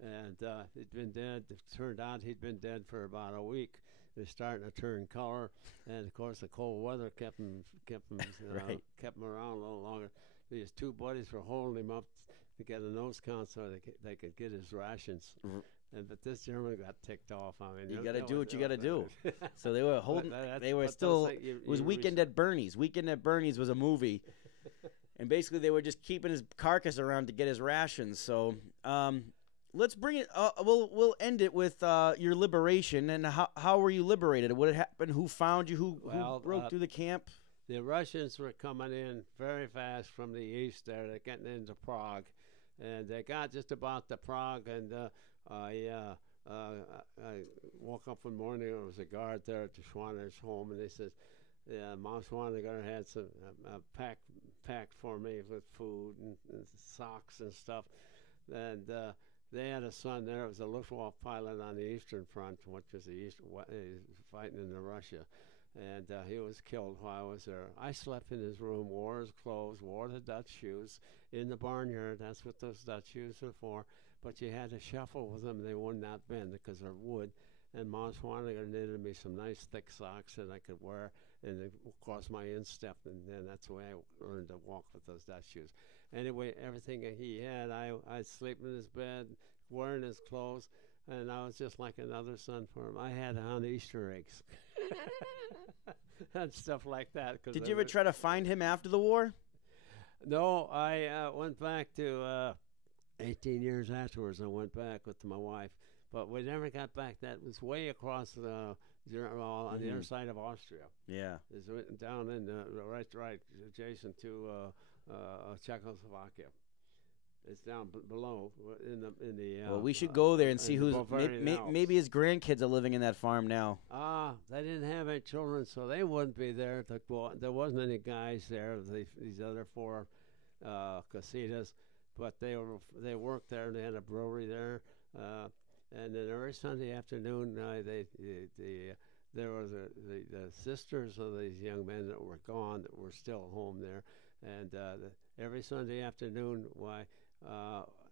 And he'd been dead. It turned out he'd been dead for about a week. They're starting to turn color, and of course the cold weather kept him Right. kept him around a little longer. These two buddies were holding him up to get a nose count so they could get his rations. But this German got ticked off. I mean, You got to do what you got to do. So they were holding. They were still. It was Weekend at Bernie's. Weekend at Bernie's was a movie, and basically they were just keeping his carcass around to get his rations. So let's bring it. We'll end it with your liberation and how were you liberated? What had happened? Who found you? Who broke through the camp? The Russians were coming in very fast from the east. They're getting into Prague, and they got just about to Prague. And I woke up one morning. There was a guard there at the Schwaner's home, and they said, "Yeah, Mom Schwaner had some packed for me with food and socks and stuff." And they had a son there. It was a Luftwaffe pilot on the Eastern Front, which was fighting in Russia. And he was killed while I was there. I slept in his room, wore his clothes, wore the Dutch shoes in the barnyard. That's what those Dutch shoes are for. But you had to shuffle with them. They would not bend because they're wood. and Ma Swaniger knitted me some nice thick socks that I could wear, and of course my instep, and then that's the way I learned to walk with those dust shoes. Anyway, everything that he had, I'd sleep in his bed, wearing his clothes, and I was just like another son for him. I had on Easter eggs and stuff like that. Did you ever try to find him after the war? No, I went back to 18 years afterwards. I went back with my wife, but we never got back. That was way across on the other side of Austria. Yeah, It's down in right adjacent to Czechoslovakia. It's down below in the. Well, we should go there and see who's. Maybe his grandkids are living in that farm now. They didn't have any children, so they wouldn't be there. There wasn't any guys there. These other four casitas, but they worked there. And they had a brewery there, and then every Sunday afternoon, there was the sisters of these young men that were gone that were still home there, and every Sunday afternoon,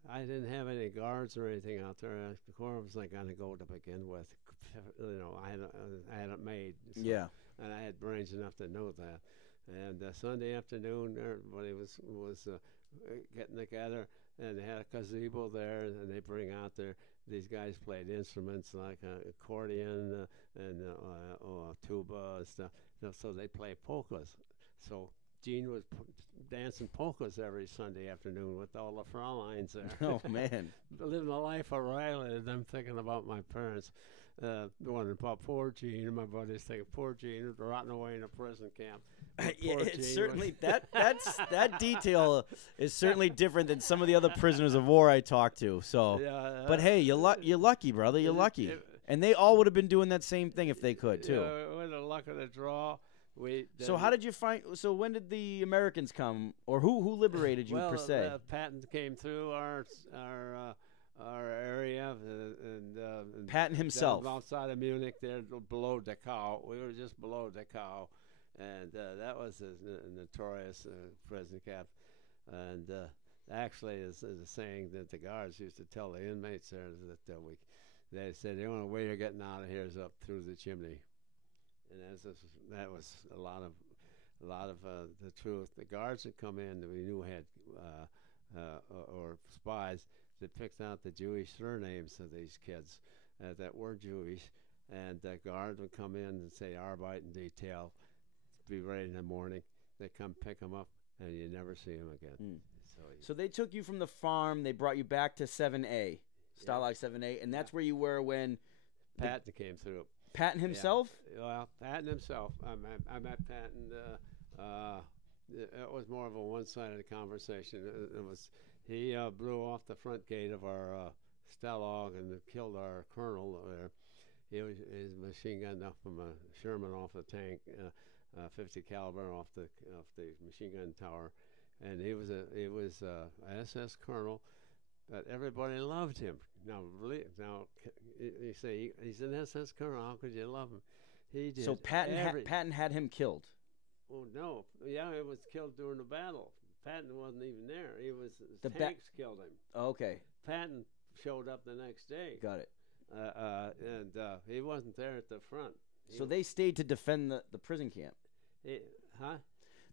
I didn't have any guards or anything out there. Where was I going to go to begin with? I had it made. So, yeah. And I had brains enough to know that. And Sunday afternoon, everybody was getting together, and they had a gazebo there, and they bring out these guys played instruments like accordion and tuba and stuff. So they play polkas. So Gene was dancing polkas every Sunday afternoon with all the Frauleins there. Oh, man. Living the life of Riley, and I'm thinking about my parents. Wondering about poor Gene, and my buddies thinking, poor Gene, rotting away in a prison camp. Yeah, it's certainly that detail is certainly different than some of the other prisoners of war I talked to. So, but hey, you're lucky, brother. You're lucky, and they all would have been doing that same thing if they could too. With the luck of the draw. So how did you find? So when did the Americans come, or who liberated you per se? Patton came through our area, and Patton himself, outside of Munich, there below Dachau. We were just below Dachau, and that was a notorious prison camp. And actually, is a saying that the guards used to tell the inmates there that they said the only way you're getting out of here is up through the chimney. And that was a lot of the truth. The guards that come in that we knew had or spies that picked out the Jewish surnames of these kids that were Jewish, and the guard would come in and say Arbeiten detail, be ready in the morning. They come pick them up, and you never see them again. So they took you from the farm. They brought you back to 7A, Stalag 7A, and that's where you were when Patton came through. Patton himself? Yeah. Well, Patton himself. I met Patton. It was more of a one-sided conversation. He blew off the front gate of our Stalag and killed our colonel there. His machine gun off from a Sherman off the tank, 50 caliber off the machine gun tower, and he was a SS colonel, but everybody loved him. Now you say he's an SS colonel. How could you love him? He did. So Patton had him killed. Oh no! Yeah, he was killed during the battle. Patton wasn't even there. The tanks killed him. Oh, okay. Patton showed up the next day. Got it. And he wasn't there at the front. So they stayed to defend the prison camp.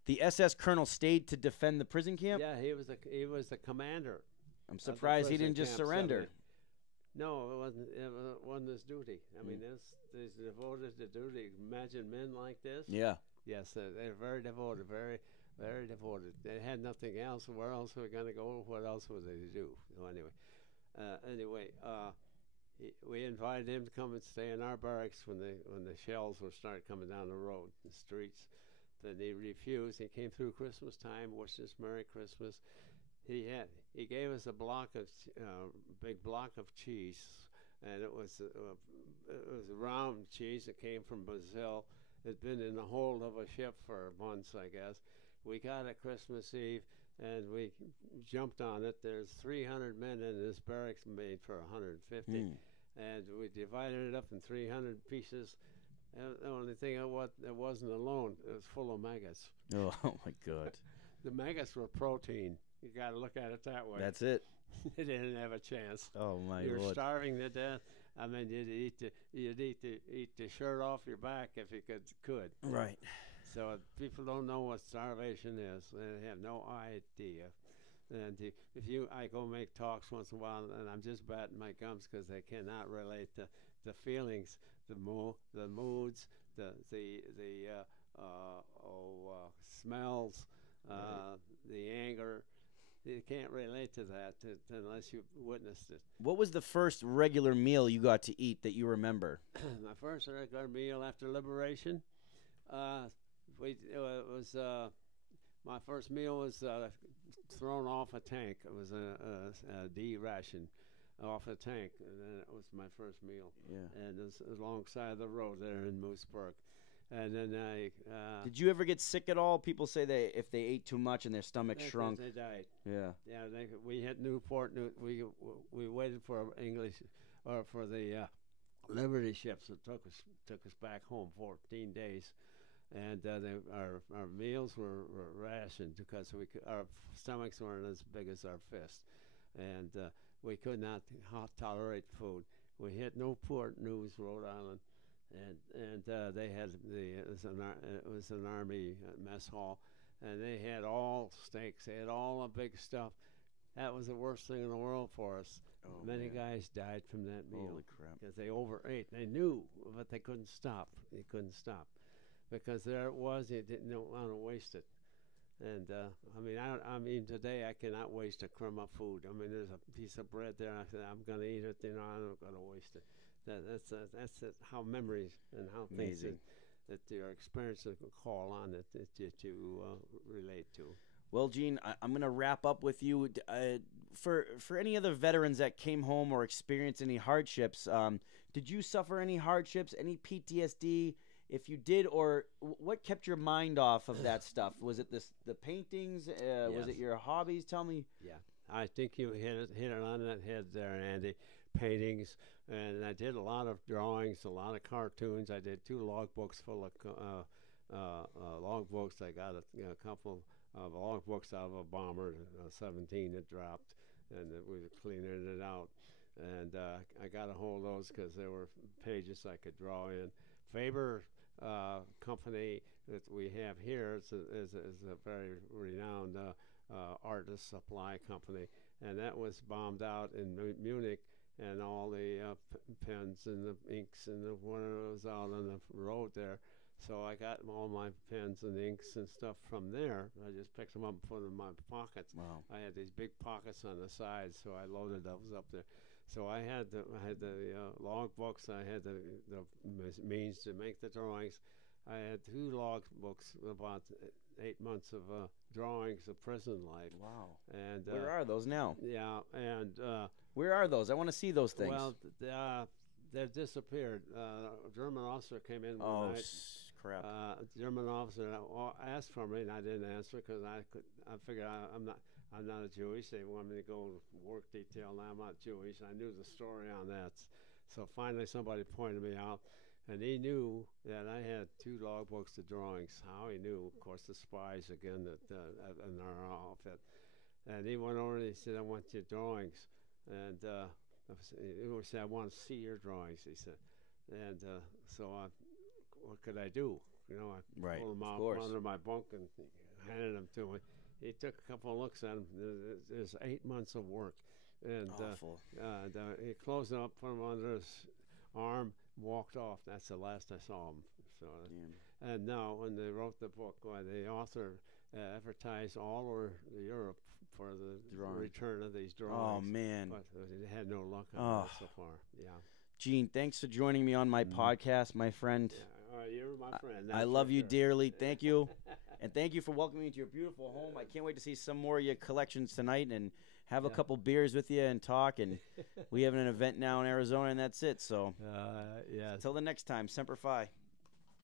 The SS colonel stayed to defend the prison camp. Yeah, he was the commander. I'm surprised he didn't just surrender. No, it wasn't his duty. I mean, this devoted to duty. Imagine men like this. Yeah. Yes, they're very devoted, very, very devoted. They had nothing else. Where else were they going to go? What else would they do? So anyway, we invited him to come and stay in our barracks when the shells were started coming down the road, the streets. Then he refused. He came through Christmas time, wished us Merry Christmas. He gave us a big block of cheese, and it was a round cheese that came from Brazil. It'd been in the hold of a ship for months, I guess. We got it Christmas Eve, and we jumped on it. There's 300 men in this barracks made for 150, and we divided it up in 300 pieces. And the only thing it wasn't alone. It was full of maggots. Oh my God! The maggots were protein. You got to look at it that way. That's it. They didn't have a chance. Oh my You're Lord! Starving to death, I mean, you'd eat the shirt off your back if you could. Right. So people don't know what starvation is. They have no idea. And I go make talks once in a while, and I'm just batting my gums because they cannot relate the feelings, the moods, the smells, the anger. You can't relate to that unless you witnessed it. What was the first regular meal you got to eat that you remember? My first regular meal after liberation, my first meal was thrown off a tank. It was a D ration off a tank, and then it was my first meal. Yeah. And it was alongside the road there in Mooseburg. And then did you ever get sick at all? People say if they ate too much and their stomach shrunk. They died. Yeah. Yeah. We hit Newport. We waited for English or for the Liberty ships that took us back home 14 days. And our meals were rationed because our stomachs weren't as big as our fists, and we could not tolerate food. We hit Newport News, Rhode Island, and they had it was an army mess hall, and they had all steaks. They had all the big stuff. That was the worst thing in the world for us. Oh, Many man. guys died from that meal. Holy crap! Because they overate. They knew, but they couldn't stop. They couldn't stop. Because there it was, you didn't want to waste it, and I mean, today I cannot waste a crumb of food. I mean, there's a piece of bread there. I said I'm going to eat it. I'm not going to waste it. That's it, how memories and how things that your experiences can call on that you relate to. Well, Gene, I'm going to wrap up with you. For any other veterans that came home or experienced any hardships, did you suffer any hardships, any PTSD? If you did, or what kept your mind off of that stuff? Was it the paintings? Yes. Was it your hobbies? Tell me. Yeah, I think you hit it on that head there, Andy. Paintings, and I did a lot of drawings, a lot of cartoons. I did 2 logbooks full of logbooks. I got a couple of logbooks out of a bomber, 17 that dropped, and we were cleaning it out. And I got a hold of those because there were pages I could draw in. Faber company that we have here is a very renowned artist supply company, and that was bombed out in Munich, and all the pens and the inks and the one was out on the road there. So I got all my pens and inks and stuff from there. I just picked them up and put them in my pockets. Wow. I had these big pockets on the sides, so I loaded those up there. So I had the log books. I had the means to make the drawings. I had 2 log books, about 8 months of drawings of prison life. Wow. And where are those now? Yeah, and where are those? I want to see those things. Well, they've disappeared. A German officer came in one night. Crap. German officer asked for me, and I didn't answer because I figured I'm not a Jewish. They wanted me to go work detail, and I'm not Jewish. I knew the story on that. So finally somebody pointed me out, and he knew that I had 2 logbooks of drawings. How he knew, of course, the spies again that in our outfit. And he went over and he said, I want your drawings. And he said, I want to see your drawings, he said. And so what could I do? You know, I pulled them out from under my bunk and handed them to me. He took a couple of looks at them. There's 8 months of work. And he closed them up, put them under his arm, walked off. That's the last I saw him. So, and now, when they wrote the book, the author advertised all over Europe for the return of these drawings. Oh, man. But they had no luck on that so far. Yeah. Gene, thanks for joining me on my podcast, my friend. Yeah, you're my friend. I love you dearly. Thank you. And thank you for welcoming me to your beautiful home. I can't wait to see some more of your collections tonight and have a couple beers with you and talk. And we have an event now in Arizona, and that's it. So yes. until the next time, Semper Fi.